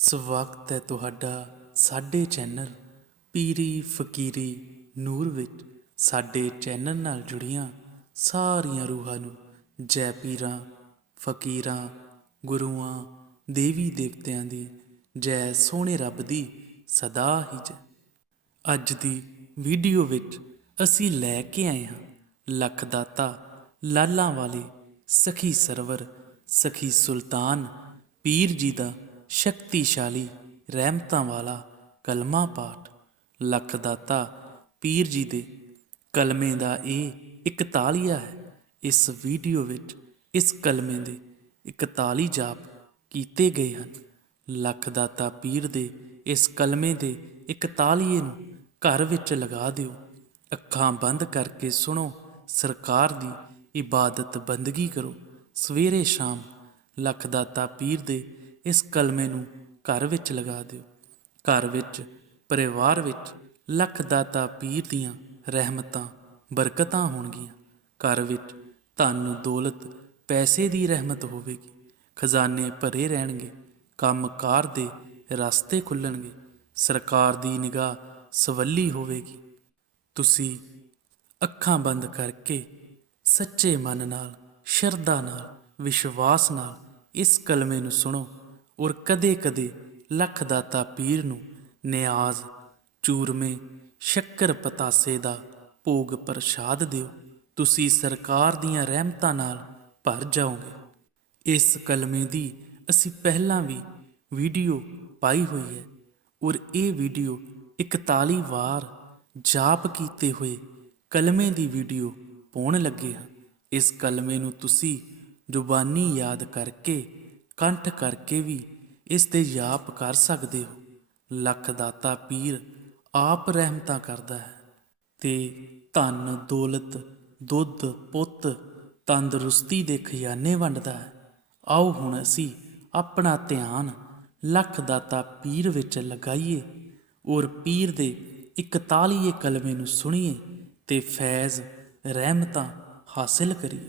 ਸਵਾਗਤ ਹੈ ਤੁਹਾਡਾ ਸਾਡੇ ਚੈਨਲ ਪੀਰੀ ਫਕੀਰੀ ਨੂਰ ਵਿੱਚ। ਸਾਡੇ ਚੈਨਲ ਨਾਲ ਜੁੜੀਆਂ ਸਾਰੀਆਂ ਰੂਹਾਂ ਨੂੰ ਜੈ ਪੀਰਾਂ ਫਕੀਰਾਂ ਗੁਰੂਆਂ ਦੇਵੀ ਦੇਵਤਿਆਂ ਦੀ ਜੈ ਸੋਹਣੇ ਰੱਬ ਦੀ ਸਦਾ ਹੀ ਜੈ। ਅੱਜ ਦੀ ਵੀਡੀਓ ਵਿੱਚ ਅਸੀਂ ਲੈ ਕੇ ਆਏ ਹਾਂ ਲੱਖ ਦਾਤਾ ਲਾਲਾਂ ਵਾਲੇ ਸਖੀ ਸਰਵਰ ਸਖੀ ਸੁਲਤਾਨ ਪੀਰ ਜੀ ਦਾ ਸ਼ਕਤੀਸ਼ਾਲੀ ਰਹਿਮਤਾਂ ਵਾਲਾ ਕਲਮਾ ਪਾਠ। ਲੱਖ ਦਾਤਾ ਪੀਰ ਜੀ ਦੇ ਕਲਮੇ ਦਾ ਇਹ 41 ਹੈ। ਇਸ ਵੀਡੀਓ ਵਿੱਚ ਇਸ ਕਲਮੇ ਦੇ 41 ਜਾਪ ਕੀਤੇ ਗਏ ਹਨ। ਲੱਖ ਦਾਤਾ ਪੀਰ ਦੇ ਇਸ ਕਲਮੇ ਦੇ 41 ਨੂੰ ਘਰ ਵਿੱਚ ਲਗਾ ਦਿਓ। ਅੱਖਾਂ ਬੰਦ ਕਰਕੇ ਸੁਣੋ, ਸਰਕਾਰ ਦੀ ਇਬਾਦਤ ਬੰਦਗੀ ਕਰੋ। ਸਵੇਰੇ ਸ਼ਾਮ ਲੱਖ ਦਾਤਾ ਪੀਰ ਦੇ ਇਸ ਕਲਮੇ ਨੂੰ ਘਰ ਵਿੱਚ ਲਗਾ ਦਿਓ। ਘਰ ਵਿੱਚ ਪਰਿਵਾਰ ਵਿੱਚ ਲੱਖ ਦਾਤਾ ਪੀਰ ਦੀਆਂ ਰਹਿਮਤਾਂ ਬਰਕਤਾਂ ਹੋਣਗੀਆਂ। ਘਰ ਵਿੱਚ ਧਨ ਦੌਲਤ ਪੈਸੇ ਦੀ ਰਹਿਮਤ ਹੋਵੇਗੀ। ਖਜ਼ਾਨੇ ਭਰੇ ਰਹਿਣਗੇ। ਕੰਮਕਾਰ ਦੇ ਰਸਤੇ ਖੁੱਲ੍ਹਣਗੇ। ਸਰਕਾਰ ਦੀ ਨਿਗਾਹ ਸਵੱਲੀ ਹੋਵੇਗੀ। ਤੁਸੀਂ ਅੱਖਾਂ ਬੰਦ ਕਰਕੇ ਸੱਚੇ ਮਨ ਨਾਲ ਸ਼ਰਧਾ ਨਾਲ ਵਿਸ਼ਵਾਸ ਨਾਲ ਇਸ ਕਲਮੇ ਨੂੰ ਸੁਣੋ ਔਰ ਕਦੇ ਕਦੇ ਲੱਖ ਦਾਤਾ ਪੀਰ ਨੂੰ ਨਿਆਜ਼ ਚੂਰਮੇ ਸ਼ੱਕਰ ਪਤਾਸੇ ਦਾ ਭੋਗ ਪ੍ਰਸ਼ਾਦ ਦਿਓ। ਤੁਸੀਂ ਸਰਕਾਰ ਦੀਆਂ ਰਹਿਮਤਾਂ ਨਾਲ ਭਰ ਜਾਓਗੇ। ਇਸ ਕਲਮੇ ਦੀ ਅਸੀਂ ਪਹਿਲਾਂ ਵੀ ਵੀਡੀਓ ਪਾਈ ਹੋਈ ਹੈ ਔਰ ਇਹ ਵੀਡੀਓ 41 ਵਾਰ ਜਾਪ ਕੀਤੇ ਹੋਏ ਕਲਮੇ ਦੀ ਵੀਡੀਓ ਪਾਉਣ ਲੱਗੇ ਹਾਂ। ਇਸ ਕਲਮੇ ਨੂੰ ਤੁਸੀਂ ਜ਼ੁਬਾਨੀ ਯਾਦ ਕਰਕੇ ਕੰਠ ਕਰਕੇ ਵੀ ਇਸ ਦੇ ਜਾਪ ਕਰ ਸਕਦੇ ਹੋ। ਲੱਖ ਦਾਤਾ ਪੀਰ ਆਪ ਰਹਿਮਤਾਂ ਕਰਦਾ ਹੈ ਤੇ ਧਨ ਦੌਲਤ ਦੁੱਧ ਪੁੱਤ ਤੰਦਰੁਸਤੀ ਦੇ ਖਜ਼ਾਨੇ ਵੰਡਦਾ ਹੈ। ਆਓ ਹੁਣ ਅਸੀਂ ਆਪਣਾ ਧਿਆਨ ਲੱਖ ਦਾਤਾ ਪੀਰ ਵਿੱਚ ਲਗਾਈਏ ਔਰ ਪੀਰ ਦੇ 41 ਕਲਮੇ ਨੂੰ ਸੁਣੀਏ ਤੇ ਫੈਜ਼ ਰਹਿਮਤਾਂ ਹਾਸਿਲ ਕਰੀਏ।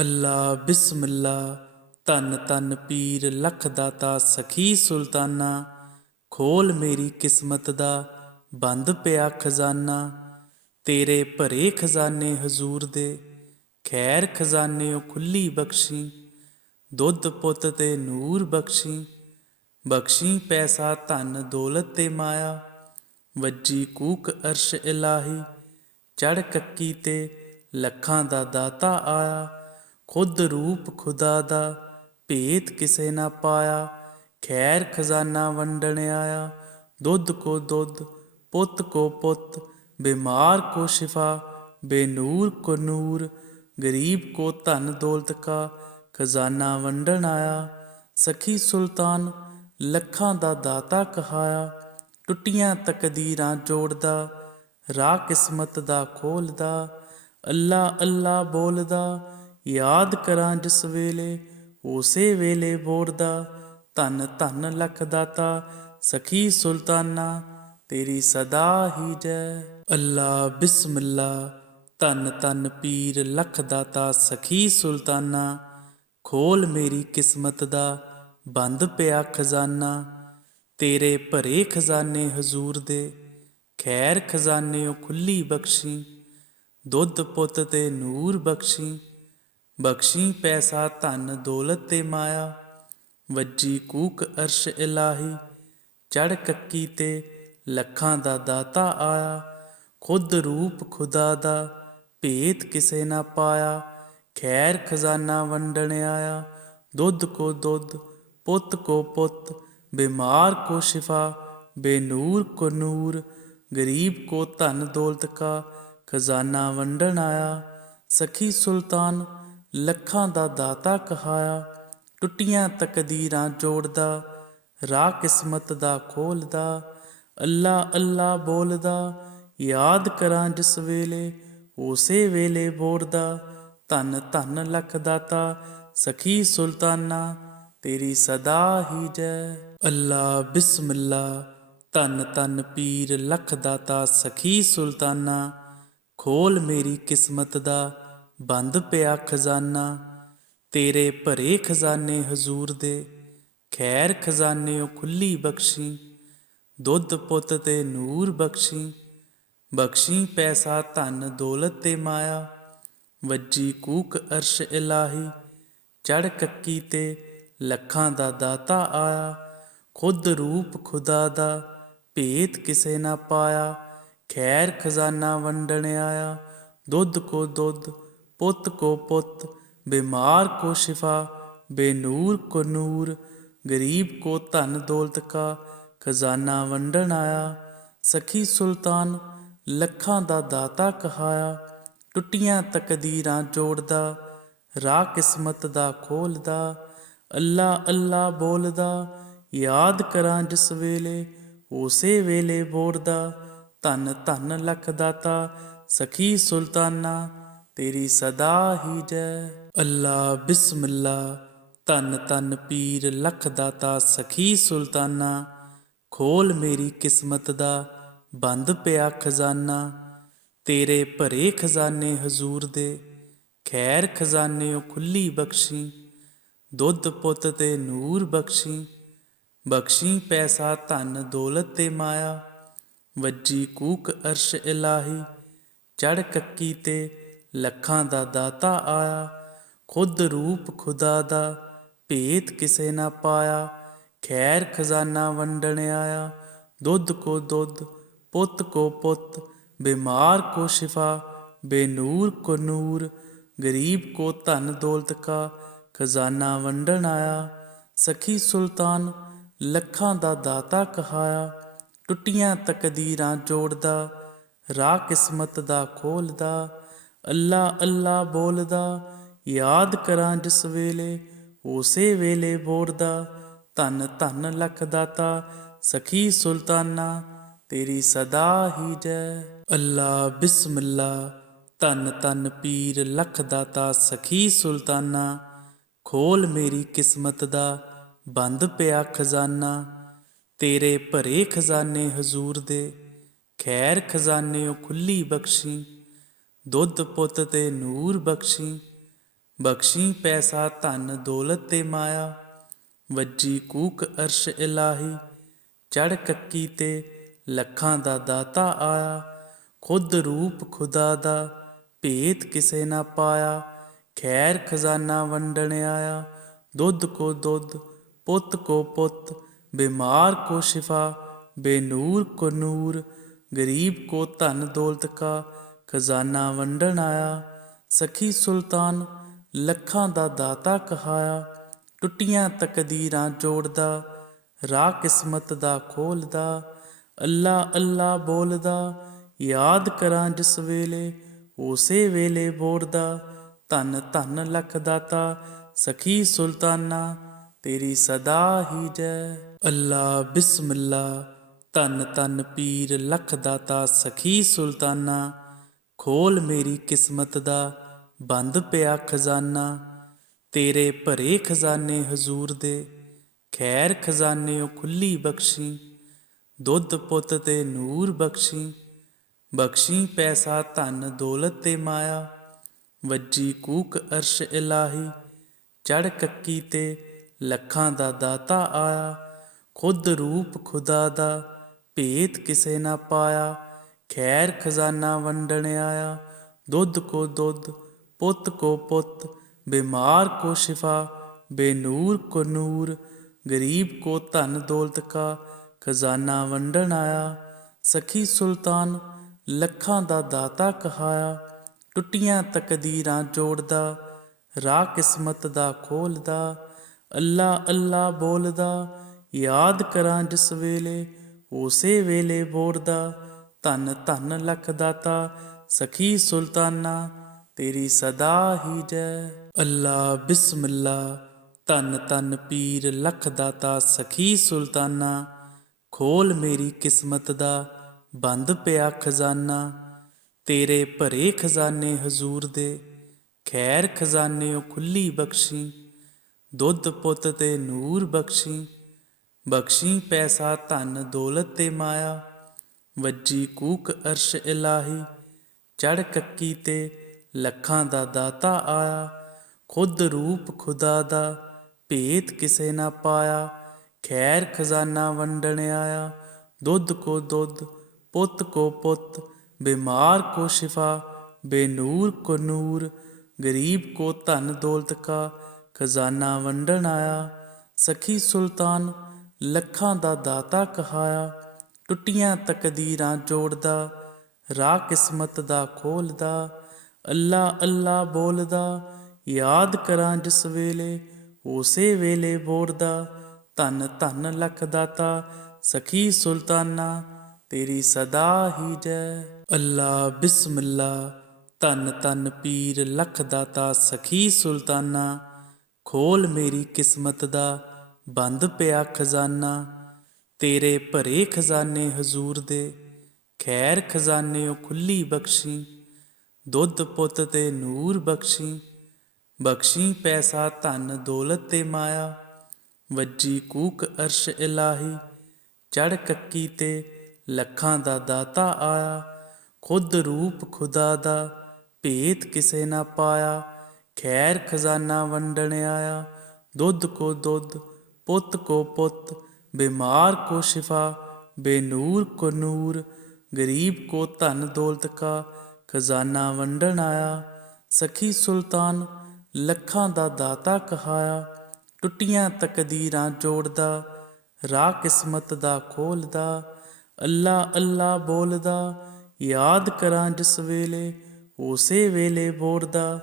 ਅੱਲਾ ਬਿਸਮਿਲ੍ਲਾ। ਧੰਨ ਧੰਨ ਪੀਰ ਲੱਖ ਦਾਤਾ ਸਖੀ ਸੁਲਤਾਨਾ, ਖੋਲ ਮੇਰੀ ਕਿਸਮਤ ਦਾ ਬੰਦ ਪਿਆ ਖਜ਼ਾਨਾ। ਤੇਰੇ ਭਰੇ ਖਜ਼ਾਨੇ ਹਜ਼ੂਰ ਦੇ, ਖੈਰ ਖਜ਼ਾਨੇ ਉਹ ਖੁੱਲੀ ਬਖਸ਼ੀ। ਦੁੱਧ ਪੁੱਤ ਤੇ ਨੂਰ ਬਖਸ਼ੀ, ਬਖਸ਼ੀ ਪੈਸਾ ਧਨ ਦੌਲਤ ਤੇ ਮਾਇਆ। ਵੱਜੀ ਕੂਕ ਅਰਸ਼ ਇਲਾਹੀ, ਚੜ੍ਹ ਕੱਕੀ ਤੇ ਲੱਖਾਂ ਦਾ ਦਾਤਾ ਆਇਆ। ਖੁਦ ਰੂਪ ਖੁਦਾ ਦਾ ਭੇਤ ਕਿਸੇ ਨਾ ਪਾਇਆ। ਖੈਰ ਖਜ਼ਾਨਾ ਵੰਡਣ ਆਇਆ। ਦੁੱਧ ਕੋ ਦੁੱਧ ਪੁੱਤ ਕੋ ਪੁੱਤ, ਬਿਮਾਰ ਕੋ ਸ਼ਿਫਾ ਬੇਨੂਰ ਕੋ ਨੂਰ। ਗਰੀਬ ਕੋ ਧਨ ਦੌਲਤ ਕਾ ਖਜ਼ਾਨਾ ਵੰਡਣ ਆਇਆ। ਸਖੀ ਸੁਲਤਾਨ ਲੱਖਾਂ ਦਾ ਦਾਤਾ ਕਹਾਇਆ। ਟੁੱਟੀਆਂ ਤਕਦੀਰਾਂ ਜੋੜਦਾ, ਰਾਹ ਕਿਸਮਤ ਦਾ ਖੋਲ੍ਹਦਾ। ਅੱਲਾ ਅੱਲਾ ਬੋਲਦਾ, ਯਾਦ ਕਰਾਂ ਜਿਸ ਵੇਲੇ ਉਸੇ ਵੇਲੇ ਬੋੜਦਾ। ਧੰਨ ਧੰਨ ਲੱਖ ਦਾਤਾ ਸਖੀ ਸੁਲਤਾਨਾ, ਤੇਰੀ ਸਦਾ ਹੀ ਜੈ। ਅੱਲਾ ਬਿਸਮਿਲ੍ਲਾ। ਧੰਨ ਧੰਨ ਪੀਰ ਲੱਖ ਦਾਤਾ ਸਖੀ ਸੁਲਤਾਨਾ, ਖੋਲ ਮੇਰੀ ਕਿਸਮਤ ਦਾ ਬੰਦ ਪਿਆ ਖਜ਼ਾਨਾ। ਤੇਰੇ ਭਰੇ ਖਜ਼ਾਨੇ ਹਜ਼ੂਰ ਦੇ, ਖੈਰ ਖਜ਼ਾਨੇ ਉਹ ਖੁੱਲੀ ਬਖਸ਼ੀ। ਦੁੱਧ ਪੁੱਤ ਤੇ ਨੂਰ ਬਖਸ਼ੀ, ਬਖਸ਼ੀ ਪੈਸਾ ਧਨ ਦੌਲਤ ਤੇ ਮਾਇਆ। ਵੱਜੀ ਕੂਕ ਅਰਸ਼ ਇਲਾਹੀ, ਚੜ੍ਹ ਕੱਕੀ ਤੇ ਲੱਖਾਂ ਦਾ ਦਾਤਾ ਆਇਆ। ਖੁਦ ਰੂਪ ਖੁਦਾ ਦਾ ਭੇਤ ਕਿਸੇ ਨਾ ਪਾਇਆ। ਖੈਰ ਖਜ਼ਾਨਾ ਵੰਡਣ ਆਇਆ। ਦੁੱਧ ਕੋ ਦੁੱਧ ਪੁੱਤ ਕੋ ਪੁੱਤ, ਬਿਮਾਰ ਕੋ ਸ਼ਿਫਾ ਬੇਨੂਰ ਕੋ ਨੂਰ। ਗਰੀਬ ਕੋ ਧਨ ਦੌਲਤ ਕਾ ਖਜ਼ਾਨਾ ਵੰਡਣ ਆਇਆ। ਸਖੀ ਸੁਲਤਾਨ ਲੱਖਾਂ ਦਾ ਦਾਤਾ ਕਹਾਇਆ। ਟੁੱਟੀਆਂ ਤਕਦੀਰਾਂ ਜੋੜਦਾ, ਰਾਹ ਕਿਸਮਤ ਦਾ ਖੋਲ੍ਹਦਾ। ਅੱਲਾ ਅੱਲਾ ਬੋਲਦਾ, ਯਾਦ ਕਰਾਂ ਜਿਸ ਵੇਲੇ ਉਸੇ ਵੇਲੇ ਬੋੜਦਾ। ਧੰਨ ਧੰਨ ਲੱਖ ਦਾਤਾ ਸਖੀ ਸੁਲਤਾਨਾ, ਤੇਰੀ ਸਦਾ ਹੀ ਜੈ। ਅੱਲਾ ਬਿਸਮਿਲ੍ਲਾ। ਧੰਨ ਧੰਨ ਪੀਰ ਲੱਖ ਦਾਤਾ ਸਖੀ ਸੁਲਤਾਨਾ, ਖੋਲ ਮੇਰੀ ਕਿਸਮਤ ਦਾ ਬੰਦ ਪਿਆ ਖਜ਼ਾਨਾ। ਤੇਰੇ ਭਰੇ ਖਜ਼ਾਨੇ ਹਜ਼ੂਰ ਦੇ, ਖੈਰ ਖਜ਼ਾਨਿਓ ਖੁੱਲੀ ਬਖਸ਼ੀ, ਦੁੱਧ ਪੁੱਤ ਤੇ ਨੂਰ ਬਖਸ਼ੀ। ਬਖਸ਼ੀ ਪੈਸਾ ਧਨ ਦੌਲਤ ਤੇ ਮਾਇਆ, ਵੱਜੀ ਕੂਕ ਅਰਸ਼ ਇਲਾਹੀ। ਚੜ੍ਹ ਕੱਕੀ ਤੇ ਲੱਖਾਂ ਦਾ ਦਾਤਾ ਆਇਆ, ਖੁਦ ਰੂਪ ਖੁਦਾ ਦਾ ਭੇਤ ਕਿਸੇ ਨਾ ਪਾਇਆ। ਖੈਰ ਖਜ਼ਾਨਾ ਵੰਡਣ ਆਇਆ, ਦੁੱਧ ਕੋ ਦੁੱਧ ਪੁੱਤ ਕੋ ਪੁੱਤ। बीमार को शिफा बेनूर को नूर, गरीब को धन दौलत का खजाना वंडन आया। सखी सुल्तान लखां दा दाता कहाया, टुटियां तकदीरां जोड़दा राह किस्मत दा खोलदा। अल्लाह अल्लाह बोलदा याद करां जिस वेले, उसे वेले बोरदा। धन धन लख दाता सखी सुल्ताना, तेरी सदा ही जय। ਅੱਲਾ ਬਿਸਮਿਲ੍ਲਾ। ਧੰਨ ਧੰਨ ਪੀਰ ਲਖ ਦਾਤਾ ਸਖੀ ਸੁਲਤਾਨਾ, ਖੋਲ ਮੇਰੀ ਕਿਸਮਤ ਦਾ ਬੰਦ ਪਿਆ ਖਜ਼ਾਨਾ। ਤੇਰੇ ਭਰੇ ਖਜ਼ਾਨੇ ਹਜ਼ੂਰ ਦੇ, ਖੈਰ ਖਜ਼ਾਨਿਓ ਖੁੱਲੀ ਬਖਸ਼ੀ। ਦੁੱਧ ਪੁੱਤ ਤੇ ਨੂਰ ਬਖਸ਼ੀ। ਬਖਸ਼ੀ ਪੈਸਾ ਧਨ ਦੌਲਤ ਤੇ ਮਾਇਆ, ਵੱਜੀ ਕੂਕ ਅਰਸ਼ ਇਲਾਹੀ। ਚੜ੍ਹ ਕੱਕੀ ਤੇ ਲੱਖਾਂ ਦਾ ਦਾਤਾ ਆਇਆ, ਖੁਦ ਰੂਪ ਖੁਦਾ ਦਾ ਭੇਤ ਕਿਸੇ ਨਾ ਪਾਇਆ। ਖੈਰ ਖਜ਼ਾਨਾ ਵੰਡਣ ਆਇਆ, ਦੁੱਧ ਕੋ ਦੁੱਧ ਪੁੱਤ ਕੋ ਪੁੱਤ। बीमार को शिफा बेनूर को नूर, गरीब को धन दौलत का खजाना वंडन आया। सखी सुल्तान लखां दा दाता कहाया, टुटियां तकदीरां जोड़दा राह किस्मत दा खोलदा। अल्लाह अल्लाह बोलदा याद करां जिस वेले, उसे वेले बोरदा। धन धन लख दाता सखी सुल्ताना, तेरी सदा ही जय। ਅੱਲਾ ਬਿਸਮਿਲ੍ਲਾ। ਧੰਨ ਧੰਨ ਪੀਰ ਲਖ ਦਾਤਾ ਸਖੀ ਸੁਲਤਾਨਾ, ਖੋਲ ਮੇਰੀ ਕਿਸਮਤ ਦਾ ਬੰਦ ਪਿਆ ਖਜ਼ਾਨਾ। ਤੇਰੇ ਭਰੇ ਖਜ਼ਾਨੇ ਹਜ਼ੂਰ ਦੇ, ਖੈਰ ਖਜ਼ਾਨਿਓ ਖੁੱਲੀ ਬਖਸ਼ੀ। ਦੁੱਧ ਪੁੱਤ ਤੇ ਨੂਰ ਬਖਸ਼ੀ। ਬਖਸ਼ੀ ਪੈਸਾ ਧਨ ਦੌਲਤ ਤੇ ਮਾਇਆ, ਵੱਜੀ ਕੂਕ ਅਰਸ਼ ਇਲਾਹੀ। ਚੜ੍ਹ ਕੱਕੀ ਤੇ ਲੱਖਾਂ ਦਾ ਦਾਤਾ ਆਇਆ, ਖੁਦ ਰੂਪ ਖੁਦਾ ਦਾ ਭੇਤ ਕਿਸੇ ਨਾ ਪਾਇਆ। ਖੈਰ ਖਜ਼ਾਨਾ ਵੰਡਣ ਆਇਆ, ਦੁੱਧ ਕੋ ਦੁੱਧ ਪੁੱਤ ਕੋ ਪੁੱਤ। बीमार को शिफा बेनूर को नूर, गरीब को धन दौलत का खजाना वंडन आया। सखी सुल्तान लखां दा दाता कहाया, टुटियां तकदीरां जोड़दा राह किस्मत दा खोलदा। अल्लाह अल्लाह बोलदा याद करां जिस वेले, उसे वेले बोरदा। धन धन लख दाता सखी सुल्ताना, तेरी सदा ही जय। ਅੱਲਾ ਬਿਸਮਿਲ੍ਲਾ। ਧੰਨ ਧੰਨ ਪੀਰ ਲਖ ਦਾਤਾ ਸਖੀ ਸੁਲਤਾਨਾ, ਖੋਲ ਮੇਰੀ ਕਿਸਮਤ ਦਾ ਬੰਦ ਪਿਆ ਖਜ਼ਾਨਾ। ਤੇਰੇ ਭਰੇ ਖਜ਼ਾਨੇ ਹਜ਼ੂਰ ਦੇ, ਖੈਰ ਖਜ਼ਾਨਿਓ ਖੁੱਲੀ ਬਖਸ਼ੀ। ਦੁੱਧ ਪੁੱਤ ਤੇ ਨੂਰ ਬਖਸ਼ੀ। ਬਖਸ਼ੀ ਪੈਸਾ ਧਨ ਦੌਲਤ ਤੇ ਮਾਇਆ, ਵੱਜੀ ਕੂਕ ਅਰਸ਼ ਇਲਾਹੀ। ਚੜ੍ਹ ਕੱਕੀ ਤੇ ਲੱਖਾਂ ਦਾ ਦਾਤਾ ਆਇਆ, ਖੁਦ ਰੂਪ ਖੁਦਾ ਦਾ ਭੇਤ ਕਿਸੇ ਨਾ ਪਾਇਆ। ਖੈਰ ਖਜ਼ਾਨਾ ਵੰਡਣ ਆਇਆ, ਦੁੱਧ ਕੋ ਦੁੱਧ ਪੁੱਤ ਕੋ ਪੁੱਤ। बीमार को शिफा बेनूर को नूर, गरीब को धन दौलत का खजाना वंडन आया। सखी सुल्तान लखां दा दाता कहाया, टुटियां तकदीरां जोड़दा राह किस्मत दा खोलदा। अल्लाह अल्लाह बोलदा याद करां जिस वेले, उसे वेले बोरदा। धन धन लख दाता सखी सुल्ताना, तेरी सदा ही जय। ਅੱਲਾ ਬਿਸਮਿਲ੍ਲਾ। ਧੰਨ ਧੰਨ ਪੀਰ ਲਖ ਦਾਤਾ ਸਖੀ ਸੁਲਤਾਨਾ, ਖੋਲ ਮੇਰੀ ਕਿਸਮਤ ਦਾ ਬੰਦ ਪਿਆ ਖਜ਼ਾਨਾ। ਤੇਰੇ ਭਰੇ ਖਜ਼ਾਨੇ ਹਜ਼ੂਰ ਦੇ, ਖੈਰ ਖਜ਼ਾਨਿਓ ਖੁੱਲੀ ਬਖਸ਼ੀ। ਦੁੱਧ ਪੁੱਤ ਤੇ ਨੂਰ ਬਖਸ਼ੀ। ਬਖਸ਼ੀ ਪੈਸਾ ਧਨ ਦੌਲਤ ਤੇ ਮਾਇਆ, ਵੱਜੀ ਕੂਕ ਅਰਸ਼ ਇਲਾਹੀ। ਚੜ੍ਹ ਕੱਕੀ ਤੇ ਲੱਖਾਂ ਦਾ ਦਾਤਾ ਆਇਆ, ਖੁਦ ਰੂਪ ਖੁਦਾ ਦਾ ਭੇਤ ਕਿਸੇ ਨਾ ਪਾਇਆ। ਖੈਰ ਖਜ਼ਾਨਾ ਵੰਡਣ ਆਇਆ। ਦੁੱਧ ਕੋ ਦੁੱਧ, ਪੁੱਤ ਕੋ ਪੁੱਤ, बीमार को शिफा, बेनूर को नूर, गरीब को धन दौलत का खजाना वंडन आया। सखी सुल्तान ਲੱਖਾਂ ਦਾ ਦਾਤਾ ਕਹਾਇਆ। ਟੁੱਟੀਆਂ ਤਕਦੀਰਾਂ ਜੋੜਦਾ, ਰਾਹ ਕਿਸਮਤ ਦਾ ਖੋਲਦਾ। ਅੱਲਾ ਅੱਲਾ ਬੋਲਦਾ, ਯਾਦ ਕਰਾਂ ਜਿਸ ਵੇਲੇ, ਉਸੇ ਵੇਲੇ ਬੋੜਦਾ। ਧੰਨ ਧੰਨ ਲੱਖ ਦਾਤਾ, ਸਖੀ ਸੁਲਤਾਨਾ, ਤੇਰੀ ਸਦਾ ਹੀ ਜੈ। ਅੱਲਾ ਬਿਸਮਿਲ੍ਲਾ, ਧੰਨ ਧੰਨ ਪੀਰ ਲੱਖ ਦਾਤਾ ਸਖੀ ਸੁਲਤਾਨਾ। ਖੋਲ ਮੇਰੀ ਕਿਸਮਤ ਦਾ ਬੰਦ ਪਿਆ ਖਜ਼ਾਨਾ। ਤੇਰੇ ਭਰੇ ਖਜ਼ਾਨੇ ਹਜ਼ੂਰ ਦੇ, ਖੈਰ ਖਜ਼ਾਨਿਓ ਖੁੱਲੀ ਬਖਸ਼ੀ। ਦੁੱਧ ਪੁੱਤ ਤੇ ਨੂਰ ਬਖਸ਼ੀ, ਬਖਸ਼ੀ ਪੈਸਾ ਧਨ ਦੌਲਤ ਤੇ ਮਾਇਆ। ਵੱਜੀ ਕੂਕ ਅਰਸ਼ ਇਲਾਹੀ, ਚੜ੍ਹ ਕੱਕੀ ਤੇ ਲੱਖਾਂ ਦਾ ਦਾਤਾ ਆਇਆ। ਖੁਦ ਰੂਪ ਖੁਦਾ ਦਾ, ਭੇਤ ਕਿਸੇ ਨਾ ਪਾਇਆ। ਖੈਰ ਖਜ਼ਾਨਾ ਵੰਡਣ ਆਇਆ। ਦੁੱਧ ਕੋ ਦੁੱਧ, ਪੁੱਤ ਕੋ ਪੁੱਤ, बीमार को शिफा, बेनूर को नूर, गरीब को धन दौलत का खजाना वंडन आया। सखी सुल्तान ਲੱਖਾਂ ਦਾ ਦਾਤਾ ਕਹਾਇਆ। ਟੁੱਟੀਆਂ ਤਕਦੀਰਾਂ ਜੋੜਦਾ, ਰਾਹ ਕਿਸਮਤ ਦਾ ਖੋਲਦਾ। ਅੱਲਾ ਅੱਲਾ ਬੋਲਦਾ, ਯਾਦ ਕਰਾਂ ਜਿਸ ਵੇਲੇ, ਉਸੇ ਵੇਲੇ ਬੋੜਦਾ।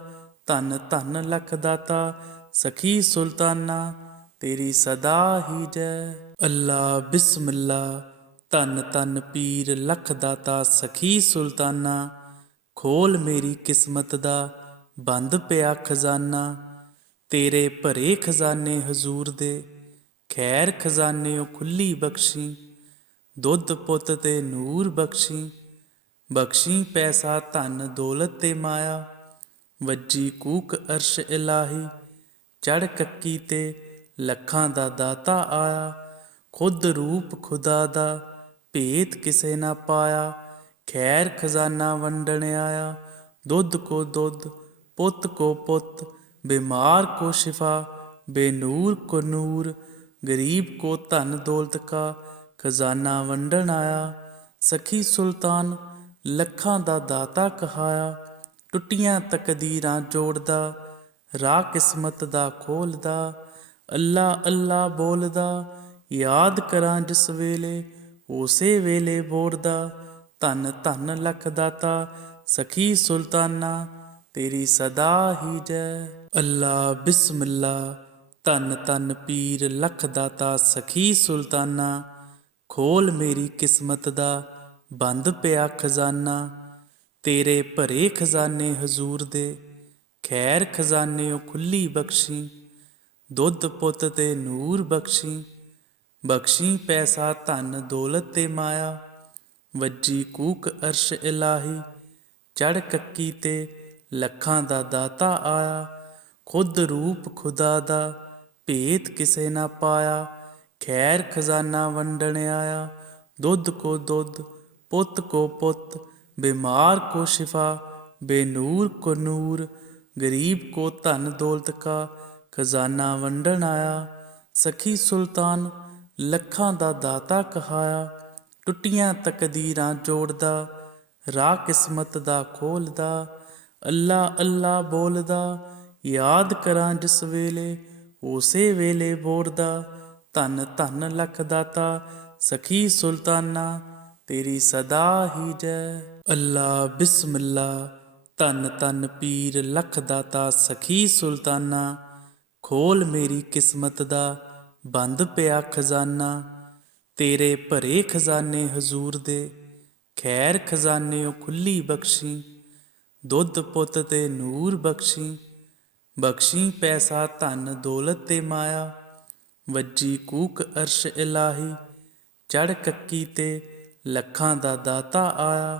ਧੰਨ ਧੰਨ ਲੱਖ ਦਾਤਾ ਸਖੀ ਸੁਲਤਾਨਾ, ਤੇਰੀ ਸਦਾ ਹੀ ਜੈ। ਅੱਲਾ ਬਿਸਮਿਲ੍ਲਾ, ਧੰਨ ਧੰਨ ਪੀਰ ਲੱਖ ਦਾਤਾ ਸਖੀ ਸੁਲਤਾਨਾ। ਖੋਲ ਮੇਰੀ ਕਿਸਮਤ ਦਾ ਬੰਦ ਪਿਆ ਖਜ਼ਾਨਾ। ਤੇਰੇ ਭਰੇ ਖਜ਼ਾਨੇ ਹਜ਼ੂਰ ਦੇ, ਖੈਰ ਖਜ਼ਾਨਿਓ ਖੁੱਲੀ ਬਖਸ਼ੀ। ਦੁੱਧ ਪੁੱਤ ਤੇ ਨੂਰ ਬਖਸ਼ੀ, ਬਖਸ਼ੀ ਪੈਸਾ ਧਨ ਦੌਲਤ ਤੇ ਮਾਇਆ। ਵੱਜੀ ਕੂਕ ਅਰਸ਼ ਇਲਾਹੀ, ਚੜ੍ਹ ਕੱਕੀ ਤੇ ਲੱਖਾਂ ਦਾ ਦਾਤਾ ਆਇਆ। ਖੁਦ ਰੂਪ ਖੁਦਾ ਦਾ, ਭੇਤ ਕਿਸੇ ਨਾ ਪਾਇਆ। ਖੈਰ ਖਜ਼ਾਨਾ ਵੰਡਣ ਆਇਆ। ਦੁੱਧ ਕੋ ਦੁੱਧ, ਪੁੱਤ ਕੋ ਪੁੱਤ, बीमार को शिफा, बेनूर को नूर, गरीब को धन दौलत का खजाना वंडन आया। सखी सुल्तान ਲੱਖਾਂ ਦਾ ਦਾਤਾ ਕਹਾਇਆ। ਟੁੱਟੀਆਂ ਤਕਦੀਰਾਂ ਜੋੜਦਾ, ਰਾਹ ਕਿਸਮਤ ਦਾ ਖੋਲਦਾ। ਅੱਲਾ ਅੱਲਾ ਬੋਲਦਾ, ਯਾਦ ਕਰਾਂ ਜਿਸ ਵੇਲੇ, ਉਸੇ ਵੇਲੇ ਬੋੜਦਾ। ਧੰਨ ਧੰਨ ਲੱਖ ਦਾਤਾ ਸਖੀ ਸੁਲਤਾਨਾ, ਤੇਰੀ ਸਦਾ ਹੀ ਜੈ। ਅੱਲਾ ਬਿਸਮਿਲ੍ਲਾ, ਧੰਨ ਧੰਨ ਪੀਰ ਲੱਖ ਦਾਤਾ ਸਖੀ ਸੁਲਤਾਨਾ। ਖੋਲ ਮੇਰੀ ਕਿਸਮਤ ਦਾ ਬੰਦ ਪਿਆ ਖਜ਼ਾਨਾ। ਤੇਰੇ ਭਰੇ ਖਜ਼ਾਨੇ ਹਜ਼ੂਰ ਦੇ, ਖੈਰ ਖਜ਼ਾਨਿਓ ਖੁੱਲੀ ਬਖਸ਼ੀ। ਦੁੱਧ ਪੁੱਤ ਤੇ ਨੂਰ ਬਖਸ਼ੀ, ਬਖਸ਼ੀ ਪੈਸਾ ਧਨ ਦੌਲਤ ਤੇ ਮਾਇਆ। ਵੱਜੀ ਕੂਕ ਅਰਸ਼ ਇਲਾਹੀ, ਚੜ੍ਹ ਕੱਕੀ ਤੇ ਲੱਖਾਂ ਦਾ ਦਾਤਾ ਆਇਆ। ਖੁਦ ਰੂਪ ਖੁਦਾ ਦਾ, ਭੇਤ ਕਿਸੇ ਨਾ ਪਾਇਆ। ਖੈਰ ਖਜ਼ਾਨਾ ਵੰਡਣ ਆਇਆ। ਦੁੱਧ ਕੋ ਦੁੱਧ, ਪੁੱਤ ਕੋ ਪੁੱਤ, बीमार को शिफा, बेनूर को नूर, गरीब को धन दौलत का खजाना वंडन आया। सखी सुल्तान ਲੱਖਾਂ ਦਾ ਦਾਤਾ ਕਹਾਇਆ। ਟੁੱਟੀਆਂ ਤਕਦੀਰਾਂ ਜੋੜਦਾ, ਰਾਹ ਕਿਸਮਤ ਦਾ ਖੋਲਦਾ। ਅੱਲਾ ਅੱਲਾ ਬੋਲਦਾ, ਯਾਦ ਕਰਾਂ ਜਿਸ ਵੇਲੇ, ਉਸੇ ਵੇਲੇ ਬੋੜਦਾ। ਧੰਨ ਧੰਨ ਲੱਖ ਦਾਤਾ ਸਖੀ ਸੁਲਤਾਨਾ, ਤੇਰੀ ਸਦਾ ਹੀ ਜੈ। ਅੱਲਾ ਬਿਸਮਿਲ੍ਲਾ, ਧੰਨ ਧੰਨ ਪੀਰ ਲੱਖ ਦਾਤਾ ਸਖੀ ਸੁਲਤਾਨਾ। ਖੋਲ ਮੇਰੀ ਕਿਸਮਤ ਦਾ ਬੰਦ ਪਿਆ ਖਜ਼ਾਨਾ। ਤੇਰੇ ਭਰੇ ਖਜ਼ਾਨੇ ਹਜ਼ੂਰ ਦੇ, ਖੈਰ ਖਜ਼ਾਨਿਓ ਖੁੱਲੀ ਬਖਸ਼ੀ। ਦੁੱਧ ਪੁੱਤ ਤੇ ਨੂਰ ਬਖਸ਼ੀ, ਬਖਸ਼ੀ ਪੈਸਾ ਧਨ ਦੌਲਤ ਤੇ ਮਾਇਆ। ਵੱਜੀ ਕੂਕ ਅਰਸ਼ ਇਲਾਹੀ, ਚੜ੍ਹ ਕੱਕੀ ਤੇ ਲੱਖਾਂ ਦਾ ਦਾਤਾ ਆਇਆ।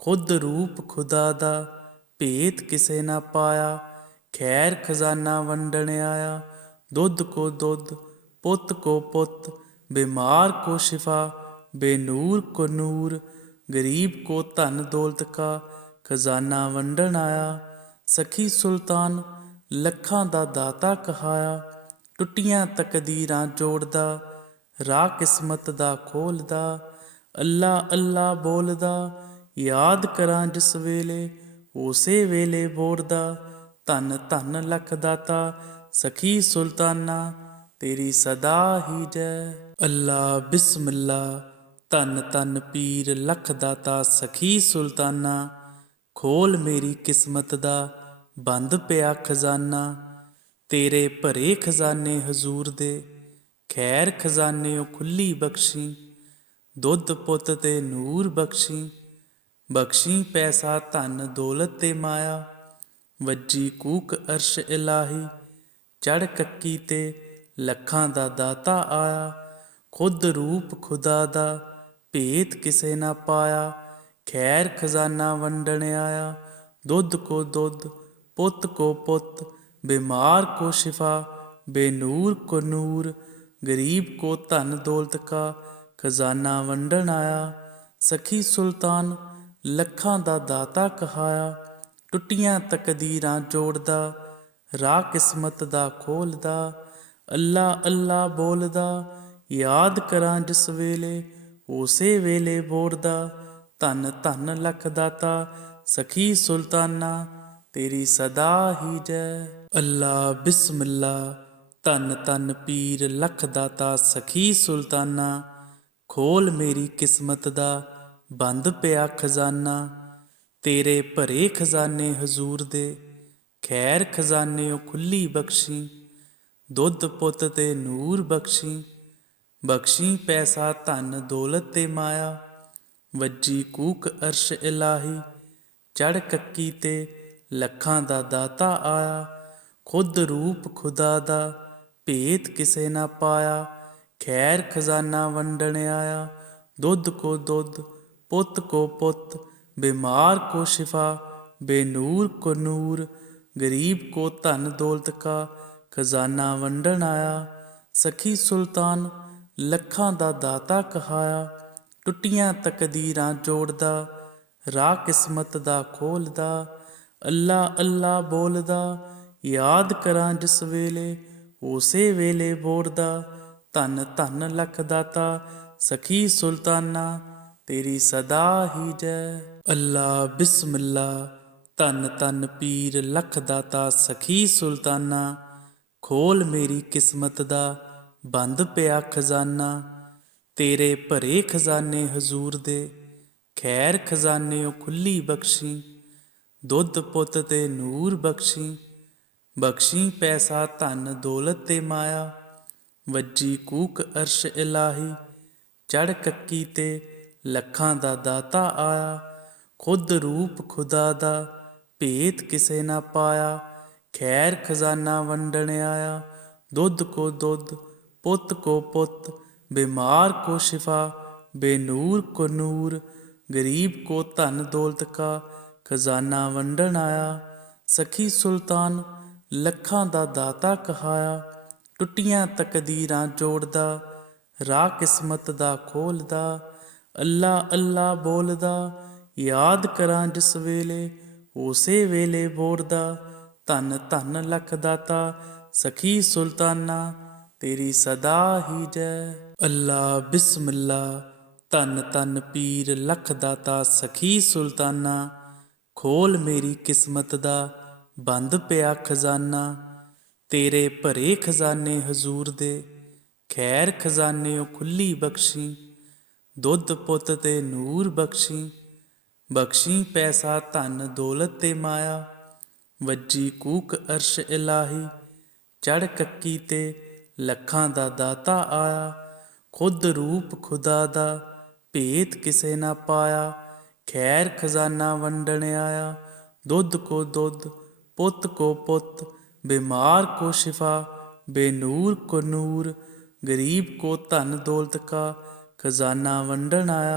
ਖੁਦ ਰੂਪ ਖੁਦਾ ਦਾ, ਭੇਤ ਕਿਸੇ ਨਾ ਪਾਇਆ। ਖੈਰ ਖਜ਼ਾਨਾ ਵੰਡਣ ਆਇਆ। ਦੁੱਧ ਕੋ ਦੁੱਧ, ਪੁੱਤ ਕੋ ਪੁੱਤ, बीमार को शिफा, बेनूर को नूर, गरीब को धन दौलत का खजाना वंडन आया। सखी सुल्तान ਲੱਖਾਂ ਦਾ ਦਾਤਾ ਕਹਾਇਆ। ਟੁੱਟੀਆਂ ਤਕਦੀਰਾਂ ਜੋੜਦਾ, ਰਾਹ ਕਿਸਮਤ ਦਾ ਖੋਲਦਾ, ਅੱਲਾ ਅੱਲਾ ਬੋਲਦਾ, ਯਾਦ ਕਰਾਂ ਜਿਸ ਵੇਲੇ ਉਸੇ ਵੇਲੇ ਬੋਰਦਾ। ਧੰਨ ਧੰਨ ਲੱਖ ਦਾਤਾ ਸਖੀ ਸੁਲਤਾਨਾ, ਤੇਰੀ ਸਦਾ ਹੀ ਜੈ। ਅੱਲਾ ਬਿਸਮਿਲ੍ਲਾ, ਧੰਨ ਧੰਨ ਪੀਰ ਲੱਖ ਦਾਤਾ ਸਖੀ ਸੁਲਤਾਨਾ, ਖੋਲ ਮੇਰੀ ਕਿਸਮਤ ਦਾ ਬੰਦ ਪਿਆ ਖਜ਼ਾਨਾ। ਤੇਰੇ ਭਰੇ ਖਜ਼ਾਨੇ ਹਜ਼ੂਰ ਦੇ, ਖੈਰ ਖਜ਼ਾਨੇ ਖੁੱਲੀ ਬਖਸ਼ੀ। ਦੁੱਧ ਪੁੱਤ ਤੇ ਨੂਰ ਬਖਸ਼ੀ, ਬਖਸ਼ੀ ਪੈਸਾ ਧਨ ਦੌਲਤ ਤੇ ਮਾਇਆ। ਵੱਜੀ ਕੂਕ ਅਰਸ਼ ਇਲਾਹੀ, ਚੜ ਕੱਕੀ ਤੇ ਲੱਖਾਂ ਦਾ ਦਾਤਾ ਆਇਆ। ਖੁਦ ਰੂਪ ਖੁਦਾ ਦਾ ਭੇਤ ਕਿਸੇ ਨਾ ਪਾਇਆ, ਖੈਰ ਖਜ਼ਾਨਾ ਵੰਡਣ ਆਇਆ। ਦੁੱਧ ਕੋ ਦੁੱਧ, ਪੁੱਤ ਕੋ ਪੁੱਤ, बीमार को शिफा, बेनूर को नूर, गरीब को धन दौलत का खजाना वंडन आया। सखी सुल्तान लखां दा दाता कहाया, टुटियां तकदीरां जोड़दा, राह किस्मत दा खोलदा। अल्लाह अल्लाह बोलदा, याद करां जिस वेले उसे वेले बोरदा। धन धन लख दाता सखी सुल्ताना, तेरी सदा ही जय। ਅੱਲਾ ਬਿਸਮਿਲ੍ਲਾ, ਧੰਨ ਧੰਨ ਪੀਰ ਲੱਖ ਦਾਤਾ ਸਖੀ ਸੁਲਤਾਨਾ, ਖੋਲ ਮੇਰੀ ਕਿਸਮਤ ਦਾ ਬੰਦ ਪਿਆ ਖਜ਼ਾਨਾ। ਤੇਰੇ ਭਰੇ ਖਜ਼ਾਨੇ ਹਜ਼ੂਰ ਦੇ, ਖੈਰ ਖਜ਼ਾਨੇ ਖੁੱਲੀ ਬਖਸ਼ੀ। ਦੁੱਧ ਪੁੱਤ ਤੇ ਨੂਰ ਬਖਸ਼ੀ, ਬਖਸ਼ੀ ਪੈਸਾ ਧਨ ਦੌਲਤ ਤੇ ਮਾਇਆ। ਵੱਜੀ ਕੂਕ ਅਰਸ਼ ਇਲਾਹੀ, ਚੜ ਕੱਕੀ ਤੇ ਲੱਖਾਂ ਦਾ ਦਾਤਾ ਆਇਆ। ਖੁਦ ਰੂਪ ਖੁਦਾ ਦਾ ਭੇਤ ਕਿਸੇ ਨਾ ਪਾਇਆ, ਖੈਰ ਖਜ਼ਾਨਾ ਵੰਡਣ ਆਇਆ। ਦੁੱਧ ਕੋ ਦੁੱਧ, ਪੁੱਤ ਕੋ ਪੁੱਤ, बीमार को शिफा, बेनूर को नूर, गरीब को धन दौलत का खजाना वंडन आया। सखी सुल्तान लखां दा दाता कहाया, टुटियां तकदीरां जोड़दा, राह किस्मत दा खोलदा। अल्लाह अल्लाह बोलदा, याद करां जिस वेले उसे वेले बोरदा। धन धन लख दाता सखी सुल्ताना, तेरी सदा ही जय। ਅੱਲਾ ਬਿਸਮਿਲ੍ਲਾ, ਧੰਨ ਧੰਨ ਪੀਰ ਲੱਖ ਦਾਤਾ ਸਖੀ ਸੁਲਤਾਨਾ, ਖੋਲ ਮੇਰੀ ਕਿਸਮਤ ਦਾ ਬੰਦ ਪਿਆ ਖਜ਼ਾਨਾ। ਤੇਰੇ ਭਰੇ ਖਜ਼ਾਨੇ ਹਜ਼ੂਰ ਦੇ, ਖੈਰ ਖਜ਼ਾਨੇ ਖੁੱਲੀ ਬਖਸ਼ੀ। ਦੁੱਧ ਪੁੱਤ ਤੇ ਨੂਰ ਬਖਸ਼ੀ, ਬਖਸ਼ੀ ਪੈਸਾ ਧਨ ਦੌਲਤ ਤੇ ਮਾਇਆ। ਵੱਜੀ ਕੂਕ ਅਰਸ਼ ਇਲਾਹੀ, ਚੜ ਕੱਕੀ ਤੇ ਲੱਖਾਂ ਦਾ ਦਾਤਾ ਆਇਆ। ਖੁਦ ਰੂਪ ਖੁਦਾ ਦਾ ਭੇਤ ਕਿਸੇ ਨਾ ਪਾਇਆ, ਖੈਰ ਖਜ਼ਾਨਾ ਵੰਡਣ ਆਇਆ। ਦੁੱਧ ਕੋ ਦੁੱਧ, ਪੁੱਤ ਕੋ ਪੁੱਤ, बीमार को शिफा, बेनूर को नूर, गरीब को धन दौलत का खजाना वंडन आया। सखी सुल्तान लखां दा दाता कहाया, टुटियां तकदीरां जोड़दा, राह किस्मत दा खोलदा। अल्लाह अल्लाह बोलदा, याद करां जिस वेले उसे वेले बोरदा। धन धन लख दाता सखी सुल्ताना, तेरी सदा ही जय। ਅੱਲਾ ਬਿਸਮਿਲ੍ਲਾ, ਧੰਨ ਧੰਨ ਪੀਰ ਲੱਖ ਦਾਤਾ ਸਖੀ ਸੁਲਤਾਨਾ, ਖੋਲ ਮੇਰੀ ਕਿਸਮਤ ਦਾ ਬੰਦ ਪਿਆ ਖਜ਼ਾਨਾ। ਤੇਰੇ ਭਰੇ ਖਜ਼ਾਨੇ ਹਜ਼ੂਰ ਦੇ, ਖੈਰ ਖਜ਼ਾਨੇ ਖੁੱਲੀ ਬਖਸ਼ੀ। ਦੁੱਧ ਪੁੱਤ ਤੇ ਨੂਰ ਬਖਸ਼ੀ, ਬਖਸ਼ੀ ਪੈਸਾ ਧਨ ਦੌਲਤ ਤੇ ਮਾਇਆ। ਵੱਜੀ ਕੂਕ ਅਰਸ਼ ਇਲਾਹੀ, ਚੜ ਕੱਕੀ ਤੇ ਲੱਖਾਂ ਦਾ ਦਾਤਾ ਆਇਆ। ਖੁਦ ਰੂਪ ਖੁਦਾ ਦਾ ਭੇਤ ਕਿਸੇ ਨਾ ਪਾਇਆ, ਖੈਰ ਖਜ਼ਾਨਾ ਵੰਡਣ ਆਇਆ। ਦੁੱਧ ਕੋ ਦੁੱਧ, ਪੁੱਤ ਕੋ ਪੁੱਤ, बीमार को शिफा, बेनूर को नूर, गरीब को धन दौलत का खजाना वंडन आया।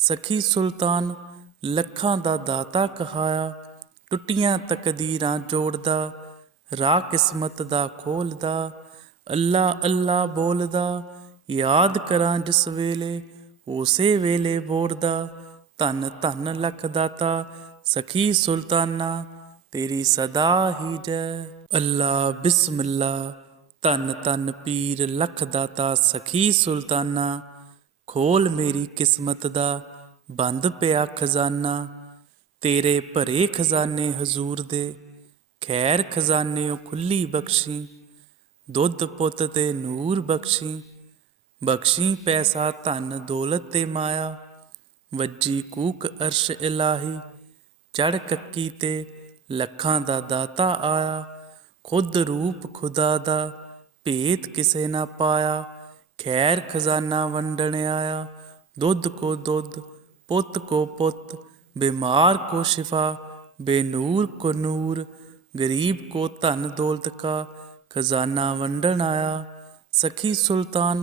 सखी सुल्तान लखां दा दाता कहाया, टुटियां तकदीरां जोड़दा, राह किस्मत दा खोलदा। अल्लाह अल्लाह बोलदा, याद करां जिस वेले उसे वेले बोरदा। धन धन लख दाता सखी सुल्ताना, तेरी सदा ही जय। ਅੱਲਾ ਬਿਸਮਿਲ੍ਲਾ, ਧੰਨ ਧੰਨ ਪੀਰ ਲੱਖ ਦਾਤਾ ਸਖੀ ਸੁਲਤਾਨਾ, ਖੋਲ ਮੇਰੀ ਕਿਸਮਤ ਦਾ ਬੰਦ ਪਿਆ ਖਜ਼ਾਨਾ। ਤੇਰੇ ਭਰੇ ਖਜ਼ਾਨੇ ਹਜ਼ੂਰ ਦੇ, ਖੈਰ ਖਜ਼ਾਨਿਓ ਖੁੱਲੀ ਬਖਸ਼ੀ। ਦੁੱਧ ਪੁੱਤ ਤੇ ਨੂਰ ਬਖਸ਼ੀ, ਬਖਸ਼ੀ ਪੈਸਾ ਧਨ ਦੌਲਤ ਤੇ ਮਾਇਆ। ਵੱਜੀ ਕੂਕ ਅਰਸ਼ ਇਲਾਹੀ, ਚੜ੍ਹ ਕੱਕੀ ਤੇ ਲੱਖਾਂ ਦਾ ਦਾਤਾ ਆਇਆ। ਖੁਦ ਰੂਪ ਖੁਦਾ ਦਾ ਭੇਤ ਕਿਸੇ ਨਾ ਪਾਇਆ, ਖੈਰ ਖਜ਼ਾਨਾ ਵੰਡਣ ਆਇਆ। ਦੁੱਧ ਕੋ ਦੁੱਧ, ਪੁੱਤ ਕੋ ਪੁੱਤ, बीमार को शिफा, बेनूर को नूर। गरीब को धन दौलत का खजाना वंडन आया। सखी सुल्तान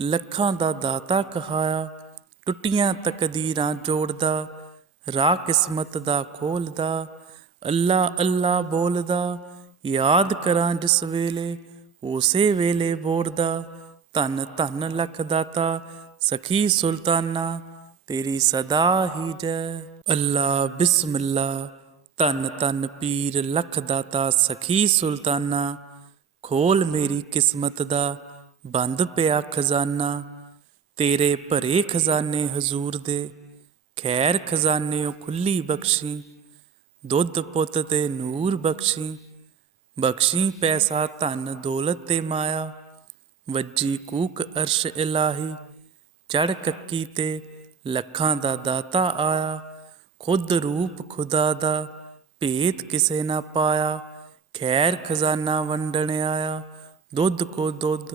ਲੱਖਾਂ ਦਾ ਦਾਤਾ ਕਹਾਇਆ। ਟੁੱਟੀਆਂ ਤਕਦੀਰਾਂ ਜੋੜਦਾ, ਰਾਹ ਕਿਸਮਤ ਦਾ ਖੋਲਦਾ। ਅੱਲਾ ਅੱਲਾ ਬੋਲਦਾ, ਯਾਦ ਕਰਾਂ ਜਿਸ ਵੇਲੇ, ਉਸੇ ਵੇਲੇ ਬੋੜਦਾ। ਧੰਨ ਧੰਨ ਲੱਖ ਦਾਤਾ ਸਖੀ ਸੁਲਤਾਨਾ, ਤੇਰੀ ਸਦਾ ਹੀ ਜੈ। ਅੱਲਾ ਬਿਸਮਿਲ੍ਲਾ। ਧੰਨ ਧੰਨ ਪੀਰ ਲੱਖ ਦਾਤਾ ਸਖੀ ਸੁਲਤਾਨਾ, ਖੋਲ ਮੇਰੀ ਕਿਸਮਤ ਦਾ ਬੰਦ ਪਿਆ ਖਜ਼ਾਨਾ। ਤੇਰੇ ਭਰੇ ਖਜ਼ਾਨੇ ਹਜ਼ੂਰ ਦੇ, ਖੈਰ ਖਜ਼ਾਨਿਓ ਖੁੱਲੀ ਬਖਸ਼ੀ। ਦੁੱਧ ਪੁੱਤ ਤੇ ਨੂਰ ਬਖਸ਼ੀ, ਬਖਸ਼ੀ ਪੈਸਾ ਧਨ ਦੌਲਤ ਤੇ ਮਾਇਆ। ਵੱਜੀ ਕੂਕ ਅਰਸ਼ ਇਲਾਹੀ, ਚੜ੍ਹ ਕੱਕੀ ਤੇ ਲੱਖਾਂ ਦਾ ਦਾਤਾ ਆਇਆ। ਖੁਦ ਰੂਪ ਖੁਦਾ ਦਾ ਭੇਤ ਕਿਸੇ ਨਾ ਪਾਇਆ, ਖੈਰ ਖਜ਼ਾਨਾ ਵੰਡਣ ਆਇਆ। ਦੁੱਧ ਕੋ ਦੁੱਧ,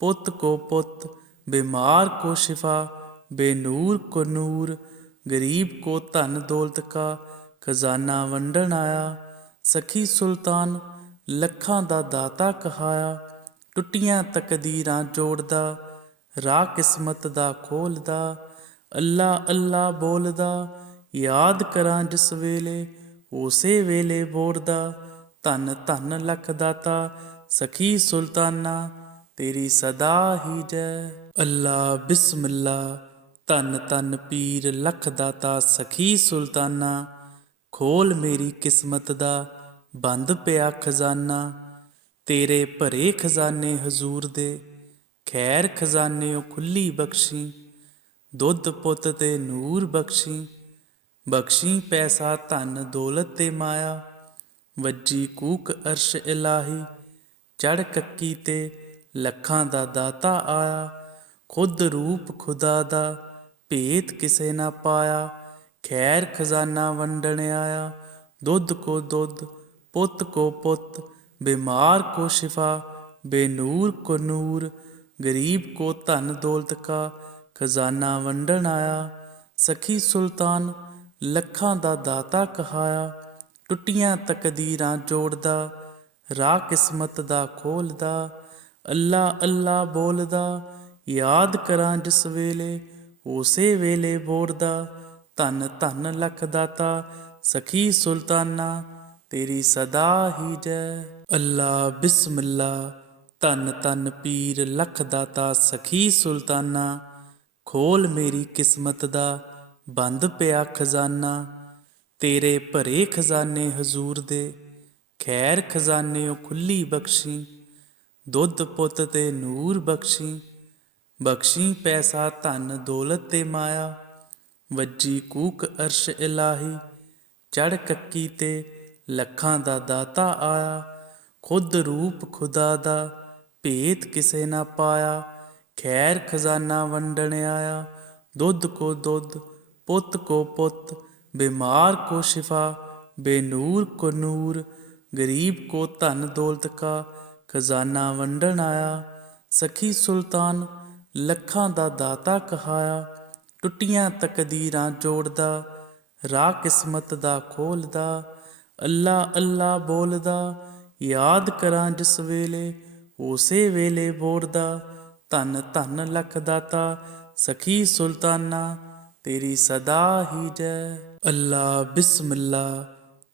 ਪੁੱਤ ਕੋ ਪੁੱਤ, बीमार को शिफा, बेनूर को नूर। गरीब को धन दौलत का खजाना वंडन आया। सखी सुल्तान ਲੱਖਾਂ ਦਾ ਦਾਤਾ ਕਹਾਇਆ। ਟੁੱਟੀਆਂ ਤਕਦੀਰਾਂ ਜੋੜਦਾ, ਰਾਹ ਕਿਸਮਤ ਦਾ ਖੋਲਦਾ। ਅੱਲਾ ਅੱਲਾ ਬੋਲਦਾ, ਯਾਦ ਕਰਾਂ ਜਿਸ ਵੇਲੇ, ਉਸੇ ਵੇਲੇ ਬੋੜਦਾ। ਧੰਨ ਧੰਨ ਲੱਖ ਦਾਤਾ ਸਖੀ ਸੁਲਤਾਨਾ, ਤੇਰੀ ਸਦਾ ਹੀ ਜੈ। ਅੱਲਾ ਬਿਸਮਿਲ੍ਲਾ। ਧੰਨ ਧੰਨ ਪੀਰ ਲੱਖ ਦਾਤਾ ਸਖੀ ਸੁਲਤਾਨਾ, ਖੋਲ ਮੇਰੀ ਕਿਸਮਤ ਦਾ ਬੰਦ ਪਿਆ ਖਜ਼ਾਨਾ। ਤੇਰੇ ਭਰੇ ਖਜ਼ਾਨੇ ਹਜ਼ੂਰ ਦੇ, ਖੈਰ ਖਜ਼ਾਨਿਓ ਖੁੱਲੀ ਬਖਸ਼ੀ। ਦੁੱਧ ਪੁੱਤ ਤੇ ਨੂਰ ਬਖਸ਼ੀ, ਬਖਸ਼ੀ ਪੈਸਾ ਧਨ ਦੌਲਤ ਤੇ ਮਾਇਆ। ਵੱਜੀ ਕੂਕ ਅਰਸ਼ ਇਲਾਹੀ, ਚੜ੍ਹ ਕੱਕੀ ਤੇ ਲੱਖਾਂ ਦਾ ਦਾਤਾ ਆਇਆ। ਖੁਦ ਰੂਪ ਖੁਦਾ ਦਾ ਭੇਤ ਕਿਸੇ ਨਾ ਪਾਇਆ, ਖੈਰ ਖਜ਼ਾਨਾ ਵੰਡਣ ਆਇਆ। ਦੁੱਧ ਕੋ ਦੁੱਧ, ਪੁੱਤ ਕੋ ਪੁੱਤ, बीमार को शिफा, बेनूर को नूर। गरीब को धन दौलत का खजाना वंडन आया। सखी सुल्तान ਲੱਖਾਂ ਦਾ ਦਾਤਾ ਕਹਾਇਆ। ਟੁੱਟੀਆਂ ਤਕਦੀਰਾਂ ਜੋੜਦਾ, ਰਾਹ ਕਿਸਮਤ ਦਾ ਖੋਲਦਾ। ਅੱਲਾ ਅੱਲਾ ਬੋਲਦਾ, ਯਾਦ ਕਰਾਂ ਜਿਸ ਵੇਲੇ, ਉਸੇ ਵੇਲੇ ਬੋੜਦਾ। ਧੰਨ ਧੰਨ ਲੱਖ ਦਾਤਾ ਸਖੀ ਸੁਲਤਾਨਾ, ਤੇਰੀ ਸਦਾ ਹੀ ਜੈ। ਅੱਲਾ ਬਿਸਮਿਲ੍ਲਾ। ਧੰਨ ਧੰਨ ਪੀਰ ਲੱਖ ਦਾਤਾ ਸਖੀ ਸੁਲਤਾਨਾ, ਖੋਲ ਮੇਰੀ ਕਿਸਮਤ ਦਾ ਬੰਦ ਪਿਆ ਖਜ਼ਾਨਾ। ਤੇਰੇ ਭਰੇ ਖਜ਼ਾਨੇ ਹਜ਼ੂਰ ਦੇ, ਖੈਰ ਖਜ਼ਾਨਿਓ ਖੁੱਲੀ ਬਖਸ਼ੀ। ਦੁੱਧ ਪੁੱਤ ਤੇ ਨੂਰ ਬਖਸ਼ੀ, ਬਖਸ਼ੀ ਪੈਸਾ ਧਨ ਦੌਲਤ ਤੇ ਮਾਇਆ। ਵੱਜੀ ਕੂਕ ਅਰਸ਼ ਇਲਾਹੀ, ਚੜ੍ਹ ਕੱਕੀ ਤੇ ਲੱਖਾਂ ਦਾ ਦਾਤਾ ਆਇਆ। ਖੁਦ ਰੂਪ ਖੁਦਾ ਦਾ ਭੇਤ ਕਿਸੇ ਨਾ ਪਾਇਆ, ਖੈਰ ਖਜ਼ਾਨਾ ਵੰਡਣ ਆਇਆ। ਦੁੱਧ ਕੋ ਦੁੱਧ, ਪੁੱਤ ਕੋ ਪੁੱਤ, बीमार को शिफा, बेनूर को नूर। गरीब को धन दौलत का खजाना वंडन आया। सखी सुल्तान ਲੱਖਾਂ ਦਾ ਦਾਤਾ ਕਹਾਇਆ। ਟੁੱਟੀਆਂ ਤਕਦੀਰਾਂ ਜੋੜਦਾ, ਰਾਹ ਕਿਸਮਤ ਦਾ ਖੋਲਦਾ। ਅੱਲਾ ਅੱਲਾ ਬੋਲਦਾ, ਯਾਦ ਕਰਾਂ ਜਿਸ ਵੇਲੇ, ਉਸੇ ਵੇਲੇ ਬੋੜਦਾ। ਧੰਨ ਧੰਨ ਲੱਖ ਦਾਤਾ ਸਖੀ ਸੁਲਤਾਨਾ, ਤੇਰੀ ਸਦਾ ਹੀ ਜੈ। ਅੱਲਾ ਬਿਸਮਿਲ੍ਲਾ।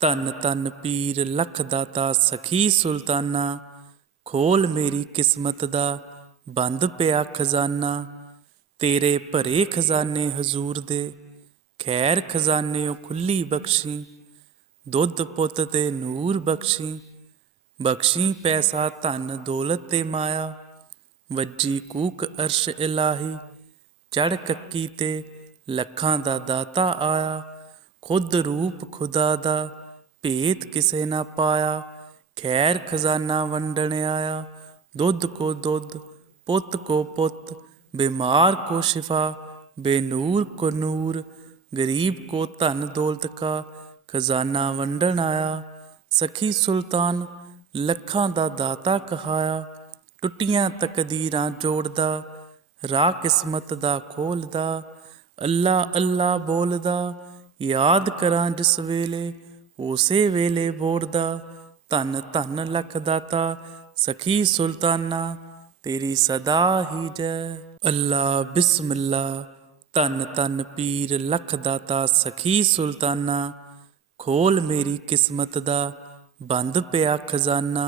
ਧੰਨ ਧੰਨ ਪੀਰ ਲੱਖ ਦਾਤਾ ਸਖੀ ਸੁਲਤਾਨਾ, ਖੋਲ ਮੇਰੀ ਕਿਸਮਤ ਦਾ ਬੰਦ ਪਿਆ ਖਜ਼ਾਨਾ। ਤੇਰੇ ਭਰੇ ਖਜ਼ਾਨੇ ਹਜ਼ੂਰ ਦੇ, ਖੈਰ ਖਜ਼ਾਨਿਓ ਖੁੱਲੀ ਬਖਸ਼ੀ। ਦੁੱਧ ਪੁੱਤ ਤੇ ਨੂਰ ਬਖਸ਼ੀ, ਬਖਸ਼ੀ ਪੈਸਾ ਧਨ ਦੌਲਤ ਤੇ ਮਾਇਆ, ਵੱਜੀ ਕੂਕ ਅਰਸ਼ ਇਲਾਹੀ, ਚੜ੍ਹ ਕੱਕੀ ਤੇ ਲੱਖਾਂ ਦਾ ਦਾਤਾ ਆਇਆ। ਖੁਦ ਰੂਪ ਖੁਦਾ ਦਾ ਭੇਤ ਕਿਸੇ ਨਾ ਪਾਇਆ, ਖੈਰ ਖਜ਼ਾਨਾ ਵੰਡਣ ਆਇਆ। ਦੁੱਧ ਕੋ ਦੁੱਧ, ਪੁੱਤ ਕੋ ਪੁੱਤ, बीमार को शिफा, बेनूर को नूर, गरीब को धन दौलत का खजाना वंडन आया। सखी सुल्तान ਲੱਖਾਂ ਦਾ ਦਾਤਾ ਕਹਾਇਆ, ਟੁੱਟੀਆਂ ਤਕਦੀਰਾਂ ਜੋੜਦਾ, ਰਾਹ ਕਿਸਮਤ ਦਾ ਖੋਲਦਾ। ਅੱਲਾ ਅੱਲਾ ਬੋਲਦਾ, ਯਾਦ ਕਰਾਂ ਜਿਸ ਵੇਲੇ, ਉਸੇ ਵੇਲੇ ਬੋਰਦਾ। ਧੰਨ ਧੰਨ ਲੱਖ ਦਾਤਾ ਸਖੀ ਸੁਲਤਾਨਾ, ਤੇਰੀ ਸਦਾ ਹੀ ਜੈ। ਅੱਲਾ ਬਿਸਮਿਲ੍ਲਾ, ਧੰਨ ਧੰਨ ਪੀਰ ਲੱਖ ਦਾਤਾ ਸਖੀ ਸੁਲਤਾਨਾ, ਖੋਲ ਮੇਰੀ ਕਿਸਮਤ ਦਾ ਬੰਦ ਪਿਆ ਖਜ਼ਾਨਾ।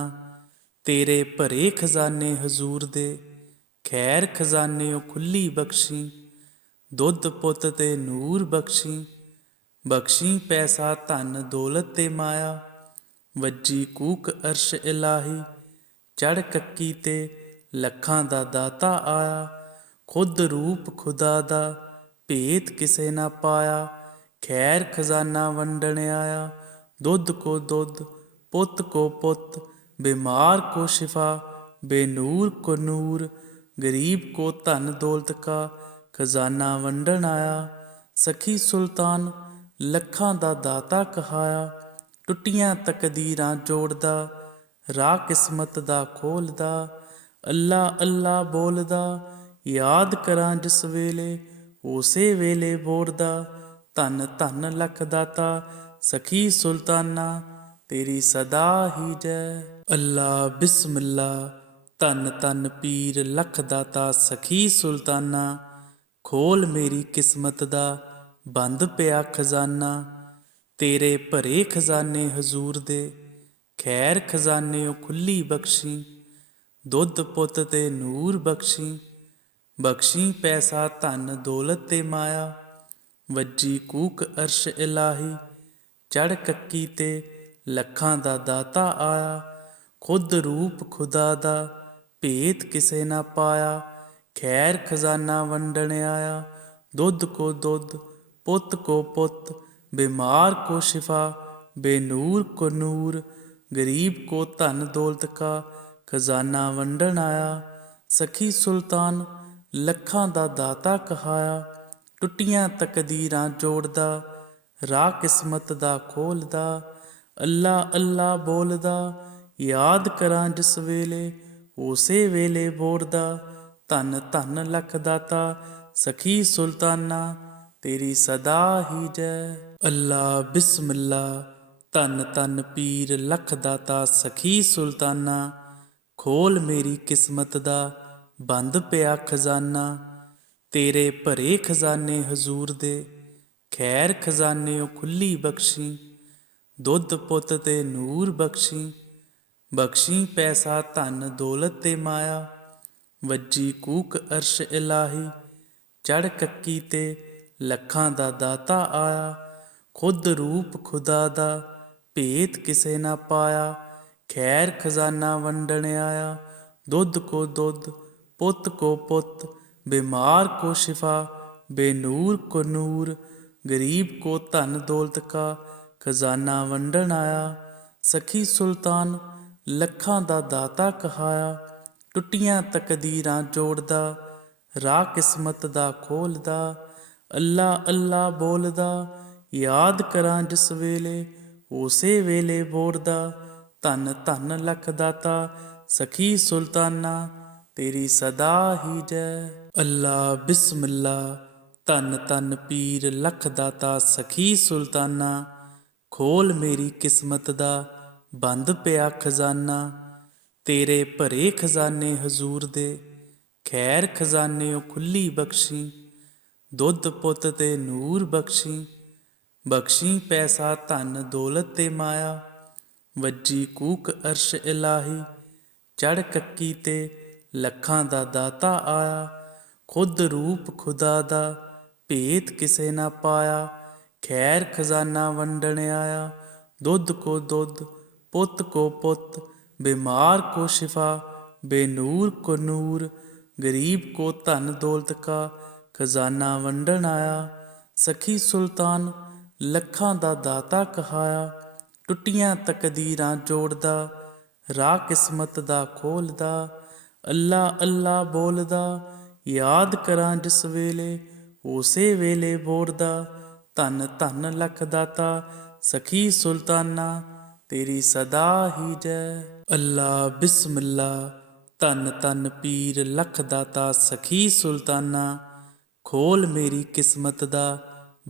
ਤੇਰੇ ਭਰੇ ਖਜ਼ਾਨੇ ਹਜ਼ੂਰ ਦੇ, ਖੈਰ ਖਜ਼ਾਨੇ ਉਹ ਖੁੱਲੀ ਬਖਸ਼ੀ। ਦੁੱਧ ਪੁੱਤ ਤੇ ਨੂਰ ਬਖਸ਼ੀ, ਬਖਸ਼ੀ ਪੈਸਾ ਧਨ ਦੌਲਤ ਤੇ ਮਾਇਆ। ਵੱਜੀ ਕੂਕ ਅਰਸ਼ ਇਲਾਹੀ, ਚੜ੍ਹ ਕੱਕੀ ਤੇ ਲੱਖਾਂ ਦਾ ਦਾਤਾ ਆਇਆ। ਖੁਦ ਰੂਪ ਖੁਦਾ ਦਾ ਭੇਤ ਕਿਸੇ ਨਾ ਪਾਇਆ, ਖੈਰ ਖਜ਼ਾਨਾ ਵੰਡਣ ਆਇਆ। ਦੁੱਧ ਕੋ ਦੁੱਧ, ਪੁੱਤ ਕੋ ਪੁੱਤ, बीमार को शिफा, बेनूर को नूर, गरीब को धन दौलत का खजाना वंडन आया। सखी सुल्तान ਲੱਖਾਂ ਦਾ ਦਾਤਾ ਕਹਾਇਆ, ਟੁੱਟੀਆਂ ਤਕਦੀਰਾਂ ਜੋੜਦਾ, ਰਾਹ ਕਿਸਮਤ ਦਾ ਖੋਲਦਾ। ਅੱਲਾ ਅੱਲਾ ਬੋਲਦਾ, ਯਾਦ ਕਰਾਂ ਜਿਸ ਵੇਲੇ, ਉਸੇ ਵੇਲੇ ਬੋਰਦਾ। ਧੰਨ ਧੰਨ ਲੱਖ ਦਾਤਾ ਸਖੀ ਸੁਲਤਾਨਾ, ਤੇਰੀ ਸਦਾ ਹੀ ਜੈ। ਅੱਲਾ ਬਿਸਮਿਲ੍ਲਾ, ਧੰਨ ਧੰਨ ਪੀਰ ਲੱਖ ਦਾਤਾ ਸਖੀ ਸੁਲਤਾਨਾ, ਖੋਲ ਮੇਰੀ ਕਿਸਮਤ ਦਾ ਬੰਦ ਪਿਆ ਖਜ਼ਾਨਾ। ਤੇਰੇ ਭਰੇ ਖਜ਼ਾਨੇ ਹਜ਼ੂਰ ਦੇ, ਖੈਰ ਖਜ਼ਾਨੇ ਉਹ ਖੁੱਲੀ ਬਖਸ਼ੀ। ਦੁੱਧ ਪੁੱਤ ਤੇ ਨੂਰ ਬਖਸ਼ੀ, ਬਖਸ਼ੀ ਪੈਸਾ ਧਨ ਦੌਲਤ ਤੇ ਮਾਇਆ। ਵੱਜੀ ਕੂਕ ਅਰਸ਼ ਇਲਾਹੀ, ਚੜ੍ਹ ਕੱਕੀ ਤੇ ਲੱਖਾਂ ਦਾ ਦਾਤਾ ਆਇਆ। ਖੁਦ ਰੂਪ ਖੁਦਾ ਦਾ ਭੇਤ ਕਿਸੇ ਨਾ ਪਾਇਆ, ਖੈਰ ਖਜ਼ਾਨਾ ਵੰਡਣ ਆਇਆ। ਦੁੱਧ ਕੋ ਦੁੱਧ, ਪੁੱਤ ਕੋ ਪੁੱਤ, बीमार को शिफा, बेनूर को नूर, गरीब को धन दौलत का खजाना वंडन आया। सखी सुल्तान ਲੱਖਾਂ ਦਾ ਦਾਤਾ ਕਹਾਇਆ, ਟੁੱਟੀਆਂ ਤਕਦੀਰਾਂ ਜੋੜਦਾ, ਰਾਹ ਕਿਸਮਤ ਦਾ ਖੋਲਦਾ। ਅੱਲਾ ਅੱਲਾ ਬੋਲਦਾ, ਯਾਦ ਕਰਾਂ ਜਿਸ ਵੇਲੇ, ਉਸੇ ਵੇਲੇ ਬੋਰਦਾ। ਧੰਨ ਧੰਨ ਲੱਖ ਦਾਤਾ ਸਖੀ ਸੁਲਤਾਨਾ, ਤੇਰੀ ਸਦਾ ਹੀ ਜੈ। ਅੱਲਾ ਬਿਸਮਿਲ੍ਲਾ, ਧੰਨ ਧੰਨ ਪੀਰ ਲੱਖ ਦਾਤਾ ਸਖੀ ਸੁਲਤਾਨਾ, ਖੋਲ ਮੇਰੀ ਕਿਸਮਤ ਦਾ ਬੰਦ ਪਿਆ ਖਜ਼ਾਨਾ। ਤੇਰੇ ਭਰੇ ਖਜ਼ਾਨੇ ਹਜ਼ੂਰ ਦੇ, ਖੈਰ ਖਜ਼ਾਨੇ ਉਹ ਖੁੱਲੀ ਬਖਸ਼ੀ। ਦੁੱਧ ਪੁੱਤ ਤੇ ਨੂਰ ਬਖਸ਼ੀ, ਬਖਸ਼ੀ ਪੈਸਾ ਧਨ ਦੌਲਤ ਤੇ ਮਾਇਆ। ਵੱਜੀ ਕੂਕ ਅਰਸ਼ ਇਲਾਹੀ, ਚੜ੍ਹ ਕੱਕੀ ਤੇ ਲੱਖਾਂ ਦਾ ਦਾਤਾ ਆਇਆ। ਖੁਦ ਰੂਪ ਖੁਦਾ ਦਾ ਭੇਤ ਕਿਸੇ ਨਾ ਪਾਇਆ, ਖੈਰ ਖਜ਼ਾਨਾ ਵੰਡਣ ਆਇਆ। ਦੁੱਧ ਕੋ ਦੁੱਧ, ਪੁੱਤ ਕੋ ਪੁੱਤ, बीमार को शिफा, बेनूर को नूर, गरीब को धन दौलत का खजाना वंडन आया। सखी सुल्तान ਲੱਖਾਂ ਦਾ ਦਾਤਾ ਕਹਾਇਆ, ਟੁੱਟੀਆਂ ਤਕਦੀਰਾਂ ਜੋੜਦਾ, ਰਾਹ ਕਿਸਮਤ ਦਾ ਖੋਲਦਾ। ਅੱਲਾ ਅੱਲਾ ਬੋਲਦਾ, ਯਾਦ ਕਰਾਂ ਜਿਸ ਵੇਲੇ, ਉਸੇ ਵੇਲੇ ਬੋਰਦਾ। ਧੰਨ ਧੰਨ ਲੱਖ ਦਾਤਾ ਸਖੀ ਸੁਲਤਾਨਾ, ਤੇਰੀ ਸਦਾ ਹੀ ਜੈ। ਅੱਲਾ ਬਿਸਮਿਲ੍ਲਾ, ਧੰਨ ਧੰਨ ਪੀਰ ਲੱਖ ਦਾਤਾ ਸਖੀ ਸੁਲਤਾਨਾ, ਖੋਲ ਮੇਰੀ ਕਿਸਮਤ ਦਾ ਬੰਦ ਪਿਆ ਖਜ਼ਾਨਾ। ਤੇਰੇ ਭਰੇ ਖਜ਼ਾਨੇ ਹਜ਼ੂਰ ਦੇ, ਖੈਰ ਖਜ਼ਾਨੇ ਉਹ ਖੁੱਲੀ ਬਖਸ਼ੀ। ਦੁੱਧ ਪੁੱਤ ਤੇ ਨੂਰ ਬਖਸ਼ੀ, ਬਖਸ਼ੀ ਪੈਸਾ ਧਨ ਦੌਲਤ ਤੇ ਮਾਇਆ। ਵੱਜੀ ਕੂਕ ਅਰਸ਼ ਇਲਾਹੀ, ਚੜ੍ਹ ਕੱਕੀ ਤੇ ਲੱਖਾਂ ਦਾ ਦਾਤਾ ਆਇਆ। ਖੁਦ ਰੂਪ ਖੁਦਾ ਦਾ ਭੇਤ ਕਿਸੇ ਨਾ ਪਾਇਆ, ਖੈਰ ਖਜ਼ਾਨਾ ਵੰਡਣ ਆਇਆ। ਦੁੱਧ ਕੋ ਦੁੱਧ, ਪੁੱਤ ਕੋ ਪੁੱਤ, बीमार को शिफा बेनूर को नूर, गरीब को धन दौलत का खजाना वंडन आया। सखी सुल्तान लखां दा दाता कहाया, टुटियां तकदीरां जोड़दा, राह किस्मत दा खोलदा। अल्लाह अल्लाह बोलदा, याद करां जिस वेले, उसे वेले बोरदा। धन धन लख दाता सखी सुल्ताना, तेरी सदा ही जय। अल्लाह बिस्मिल्ला, धन धन पीर लख दाता सखी सुल्ताना, खोल मेरी किस्मत दा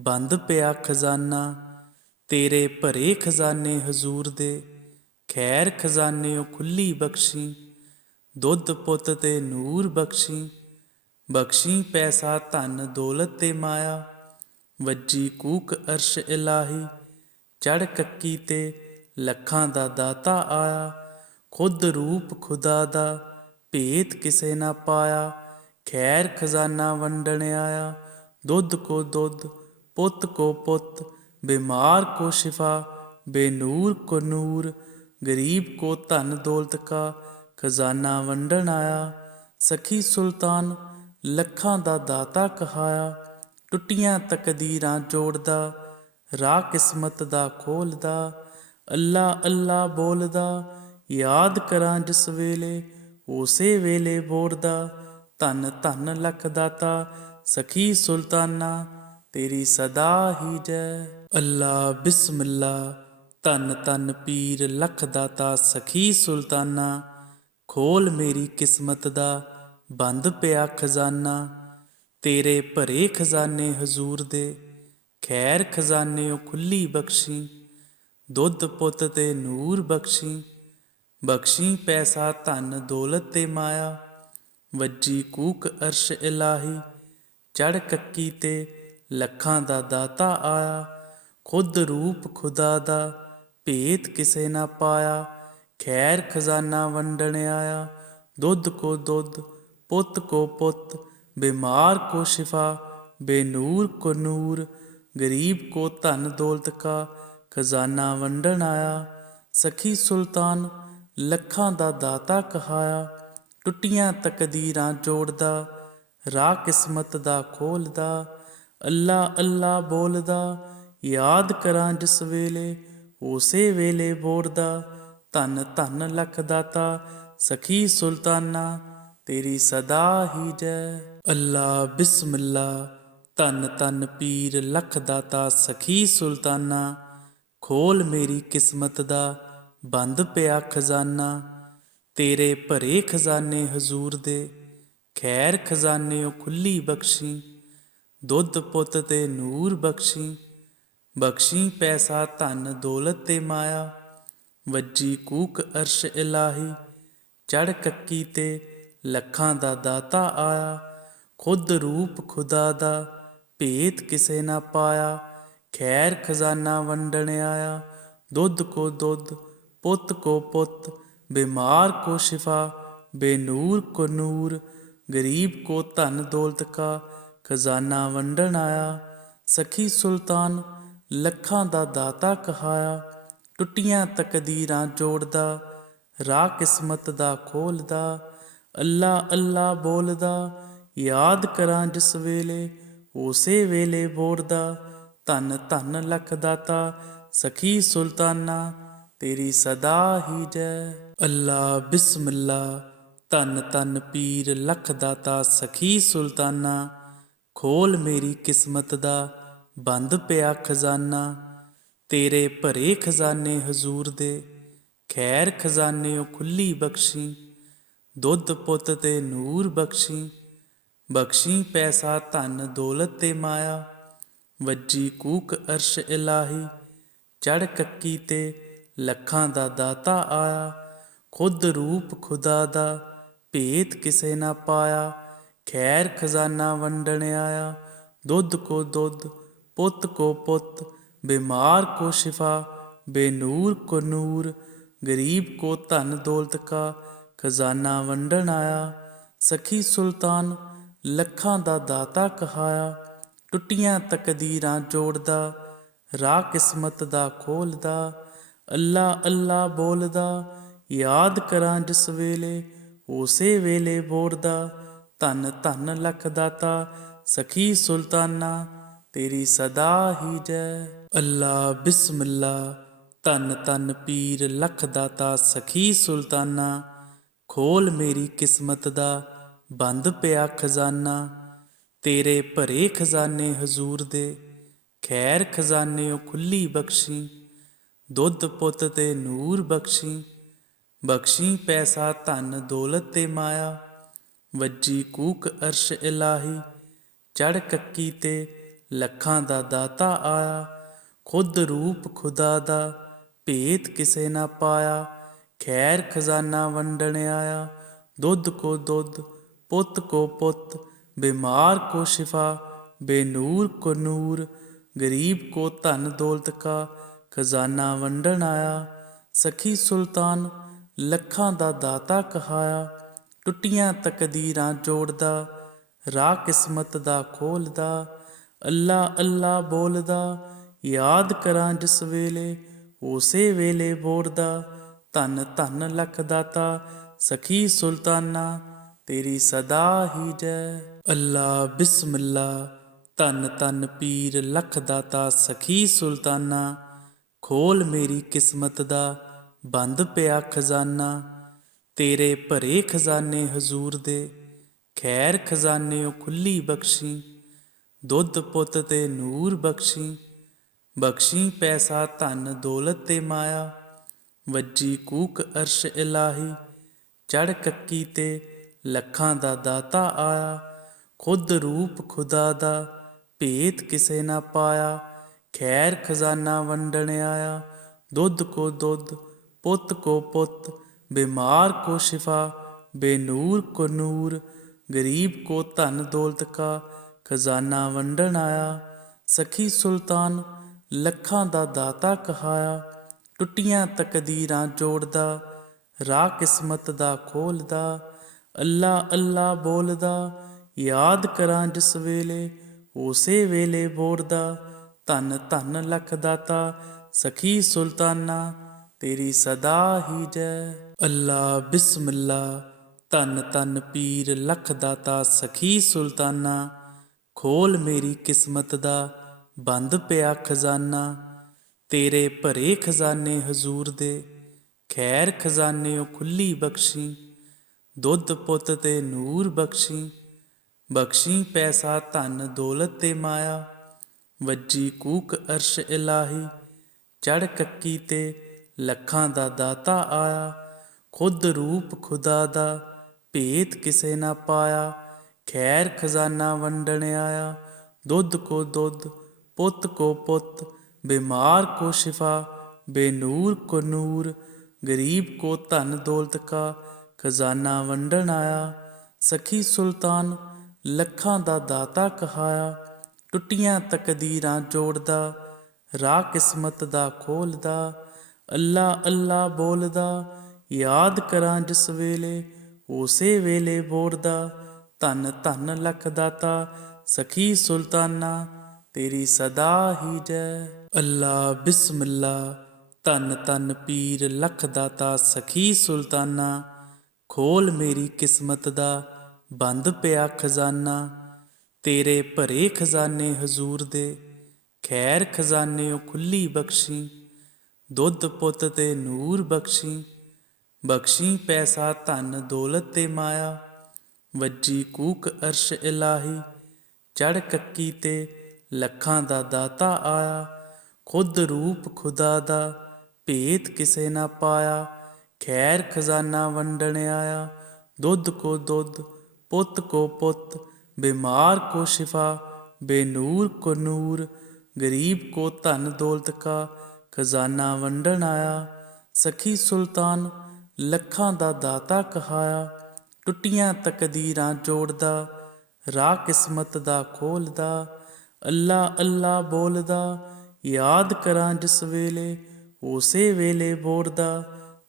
बंद पिया खजाना। तेरे भरे खजाने हजूर दे, खैर खजाने ओ खुली बख्शी। दुध पुत ते नूर बख्शी, बख्शी पैसा धन दौलत ते माया। वज्जी कूक अर्श इलाही, चढ़ कक्की ते लखां दा दाता आया। खुद रूप खुदा दा, भेत किसे ना पाया। खैर खजाना वंडन आया, दुध को दुध पुत को पुत। बीमार को शिफा बेनूर को नूर, गरीब को धन दौलत का खजाना वंडन आया। सखी सुल्तान लखां दा दाता कहाया, टुटियां तकदीरां जोड़दा, राह किस्मत दा खोलदा। अल्लाह अल्लाह बोलदा, याद करां जिस वेले, उसे वेले बोरदा। धन धन लख दाता सखी सुल्ताना, तेरी सदा ही जय। अल्लाह बिस्मिल्ला, धन धन पीर लख दाता सखी सुल्ताना, खोल मेरी किस्मत दा बंद पिया खजाना। तेरे भरे खजाने हजूर दे, खैर खजाने ओ खुली बख्शी। दुध पुत ते नूर बख्शी, बख्शी पैसा धन दौलत ते माया। वज्जी कूक अर्श इलाही, चढ़ कक्की ते लखां दा दाता आया। खुद रूप खुदा दा, भेत किसे ना पाया। खैर खजाना वंडन आया, दुध को दुध पुत को पुत। बीमार को शिफा बेनूर को नूर, गरीब को धन दौलत का खजाना वंडन आया। सखी सुल्तान लखां दा दाता कहाया, टुटियां तकदीरां जोड़दा, राह किस्मत दा खोलदा। अल्लाह अल्लाह बोलदा, याद करां जिस वेले, उसे वेले बोरदा। धन धन लख दाता सखी सुल्ताना, तेरी सदा ही जय। अल्लाह बिस्मिल्ला, धन धन पीर लख दाता सखी सुल्ताना, खोल मेरी किस्मत दा बंद पिया खजाना। तेरे भरे खजाने हजूर दे, खैर खजाने ओ खुली बख्शी। दुध पुत ते नूर बख्शी, बख्शी पैसा धन दौलत ते माया। वज्जी कूक अर्श इलाही, चढ़ कक्की ते लखां दा दाता आया। खुद रूप खुदा दा, भेत किसे ना पाया। खैर खजाना वंडन आया, दुध को दुध पुत को पुत। बीमार को शिफा बेनूर को नूर, गरीब को धन दौलत का खजाना वंडन आया। सखी सुल्तान लखां दा दाता कहाया, टुटियां तकदीरां जोड़दा, राह किस्मत दा खोलदा। अल्लाह अल्लाह बोलदा, याद करां जिस वेले, उसे वेले बोरदा। धन धन लख दाता सखी सुल्ताना, तेरी सदा ही जय। अल्लाह बिस्मिल्ला, धन धन पीर लख दाता सखी सुल्ताना, खोल मेरी किस्मत दा बंद पिया खजाना। तेरे भरे खजाने हजूर दे, खैर खजाने ओ खुली बख्शी। दुध पुत ते नूर बख्शी, बख्शी पैसा धन दौलत ते माया। वज्जी कूक अर्श इलाही, चढ़ कक्की ते लखां दा दाता आया। खुद रूप खुदा दा, भेत किसे ना पाया। खैर खजाना वंडन आया, दुध को दुध पुत को पुत। बीमार को शिफा बेनूर को नूर, गरीब को धन दौलत का खजाना वंडन आया। सखी सुल्तान लखां दा दाता कहाया, टुटियां तकदीरां जोड़दा, राह किस्मत दा खोलदा। अल्लाह अल्लाह बोलदा, ਯਾਦ ਕਰਾਂ ਜਿਸ ਵੇਲੇ ਉਸੇ ਵੇਲੇ ਬੋਰਦਾ। ਧੰਨ ਧੰਨ ਲੱਖ ਦਾਤਾ ਸਖੀ ਸੁਲਤਾਨਾ ਤੇਰੀ ਸਦਾ ਹੀ ਜੈ। ਅੱਲਾ ਬਿਸਮਿਲ੍ਲਾ ਧੰਨ ਧੰਨ ਪੀਰ ਲੱਖ ਦਾਤਾ ਸਖੀ ਸੁਲਤਾਨਾ ਖੋਲ ਮੇਰੀ ਕਿਸਮਤ ਦਾ ਬੰਦ ਪਿਆ ਖਜ਼ਾਨਾ। ਤੇਰੇ ਭਰੇ ਖਜ਼ਾਨੇ ਹਜ਼ੂਰ ਦੇ ਖੈਰ ਖਜ਼ਾਨੇ ਉਹ ਖੁੱਲੀ ਬਖਸ਼ੀ। ਦੁੱਧ ਪੁੱਤ ਤੇ ਨੂਰ ਬਖਸ਼ੀ। ਬਖਸ਼ੀ ਪੈਸਾ ਧਨ ਦੌਲਤ ਤੇ ਮਾਇਆ। ਵੱਜੀ ਕੂਕ ਅਰਸ਼ ਇਲਾਹੀ ਚੜ ਕੱਕੀ ਤੇ ਲੱਖਾਂ ਦਾ ਦਾਤਾ ਆਇਆ। ਖੁਦ ਰੂਪ ਖੁਦਾ ਦਾ ਭੇਤ ਕਿਸੇ ਨਾ ਪਾਇਆ। ਖੈਰ ਖਜ਼ਾਨਾ ਵੰਡਣ ਆਇਆ। ਦੁੱਧ ਕੋ ਦੁੱਧ ਪੁੱਤ ਕੋ ਪੁੱਤ बीमार को शिफा बेनूर को नूर गरीब को धन दौलत का खजाना वंडन आया। सखी सुल्तान लखां दा दाता कहाया। टुटियां तकदीरां जोड़दा राह किस्मत दा खोलदा। अल्लाह अल्लाह बोलदा याद करां जिस वेले उसे वेले बोरदा। धन धन लख दाता सखी सुल्ताना तेरी सदा ही जय। ਅੱਲਾ ਬਿਸਮਿਲ੍ਲਾ ਧੰਨ ਧੰਨ ਪੀਰ ਲੱਖ ਦਾਤਾ ਸਖੀ ਸੁਲਤਾਨਾ ਖੋਲ ਮੇਰੀ ਕਿਸਮਤ ਦਾ ਬੰਦ ਪਿਆ ਖਜ਼ਾਨਾ। ਤੇਰੇ ਭਰੇ ਖਜ਼ਾਨੇ ਹਜ਼ੂਰ ਦੇ ਖੈਰ ਖਜ਼ਾਨੇ ਉਹ ਖੁੱਲੀ ਬਖਸ਼ੀ। ਦੁੱਧ ਪੁੱਤ ਤੇ ਨੂਰ ਬਖਸ਼ੀ। ਬਖਸ਼ੀ ਪੈਸਾ ਧਨ ਦੌਲਤ ਤੇ ਮਾਇਆ। ਵੱਜੀ ਕੂਕ ਅਰਸ਼ ਇਲਾਹੀ ਚੜ ਕੱਕੀ ਤੇ ਲੱਖਾਂ ਦਾ ਦਾਤਾ ਆਇਆ। ਖੁਦ ਰੂਪ ਖੁਦਾ ਦਾ ਭੇਤ ਕਿਸੇ ਨਾ ਪਾਇਆ। ਖੈਰ ਖਜ਼ਾਨਾ ਵੰਡਣ ਆਇਆ। ਦੁੱਧ ਕੋ ਦੁੱਧ ਪੁੱਤ ਕੋ ਪੁੱਤ बीमार को शिफा बेनूर को नूर गरीब को धन दौलत का खजाना वंडन आया। सखी सुल्तान लखां दा दाता कहाया। टुटियां तकदीरां जोड़दा राह किस्मत दा खोलदा। अल्लाह अल्लाह बोलदा याद करां जिस वेले उसे वेले बोरदा। धन धन लख दाता सखी सुल्ताना तेरी सदा ही जय। ਅੱਲਾ ਬਿਸਮਿਲ੍ਲਾ ਧੰਨ ਧੰਨ ਪੀਰ ਲੱਖ ਦਾਤਾ ਸਖੀ ਸੁਲਤਾਨਾ ਖੋਲ ਮੇਰੀ ਕਿਸਮਤ ਦਾ ਬੰਦ ਪਿਆ ਖਜ਼ਾਨਾ। ਤੇਰੇ ਭਰੇ ਖਜ਼ਾਨੇ ਹਜ਼ੂਰ ਦੇ ਖੈਰ ਖਜ਼ਾਨੇ ਉਹ ਖੁੱਲੀ ਬਖਸ਼ੀ। ਦੁੱਧ ਪੁੱਤ ਤੇ ਨੂਰ ਬਖਸ਼ੀ। ਬਖਸ਼ੀ ਪੈਸਾ ਧਨ ਦੌਲਤ ਤੇ ਮਾਇਆ। ਵੱਜੀ ਕੂਕ ਅਰਸ਼ ਇਲਾਹੀ ਚੜ ਕੱਕੀ ਤੇ ਲੱਖਾਂ ਦਾ ਦਾਤਾ ਆਇਆ। ਖੁਦ ਰੂਪ ਖੁਦਾ ਦਾ ਭੇਤ ਕਿਸੇ ਨਾ ਪਾਇਆ। ਖੈਰ ਖਜ਼ਾਨਾ ਵੰਡਣ ਆਇਆ। ਦੁੱਧ ਕੋ ਦੁੱਧ ਪੁੱਤ ਕੋ ਪੁੱਤ बीमार को शिफा बेनूर को नूर गरीब को धन दौलत का खजाना वंडन आया। सखी सुल्तान ਲੱਖਾਂ ਦਾ ਦਾਤਾ ਕਹਾਇਆ। ਟੁੱਟੀਆਂ ਤਕਦੀਰਾਂ ਜੋੜਦਾ ਰਾਹ ਕਿਸਮਤ ਦਾ ਖੋਲਦਾ। ਅੱਲਾ ਅੱਲਾ ਬੋਲਦਾ ਯਾਦ ਕਰਾਂ ਜਿਸ ਵੇਲੇ ਉਸੇ ਵੇਲੇ ਬੋਰਦਾ। ਧੰਨ ਧੰਨ ਲੱਖ ਦਾਤਾ ਸਖੀ ਸੁਲਤਾਨਾ ਤੇਰੀ ਸਦਾ ਹੀ ਜੈ। ਅੱਲਾ ਬਿਸਮਿਲ੍ਲਾ ਧੰਨ ਧੰਨ ਪੀਰ ਲੱਖ ਦਾਤਾ ਸਖੀ ਸੁਲਤਾਨਾ ਖੋਲ ਮੇਰੀ ਕਿਸਮਤ ਦਾ ਬੰਦ ਪਿਆ ਖਜ਼ਾਨਾ। ਤੇਰੇ ਭਰੇ ਖਜ਼ਾਨੇ ਹਜ਼ੂਰ ਦੇ ਖੈਰ ਖਜ਼ਾਨੇ ਉਹ ਖੁੱਲੀ ਬਖਸ਼ੀ। ਦੁੱਧ ਪੁੱਤ ਤੇ ਨੂਰ ਬਖਸ਼ੀ। ਬਖਸ਼ੀ ਪੈਸਾ ਧਨ ਦੌਲਤ ਤੇ ਮਾਇਆ। ਵੱਜੀ ਕੂਕ ਅਰਸ਼ ਇਲਾਹੀ ਚੜ ਕੱਕੀ ਤੇ ਲੱਖਾਂ ਦਾ ਦਾਤਾ ਆਇਆ। ਖੁਦ ਰੂਪ ਖੁਦਾ ਦਾ ਭੇਤ ਕਿਸੇ ਨਾ ਪਾਇਆ। ਖੈਰ ਖਜ਼ਾਨਾ ਵੰਡਣ ਆਇਆ। ਦੁੱਧ ਕੋ ਦੁੱਧ पुत को पुत बीमार को शिफा बेनूर को नूर गरीब को धन दौलत का खजाना वंडन आया। सखी सुल्तान लखां दा दाता कहाया। टुटियां तकदीरां जोड़दा राह किस्मत दा खोलदा। अल्लाह अल्लाह बोलदा याद करां जिस वेले उसे वेले बोरदा।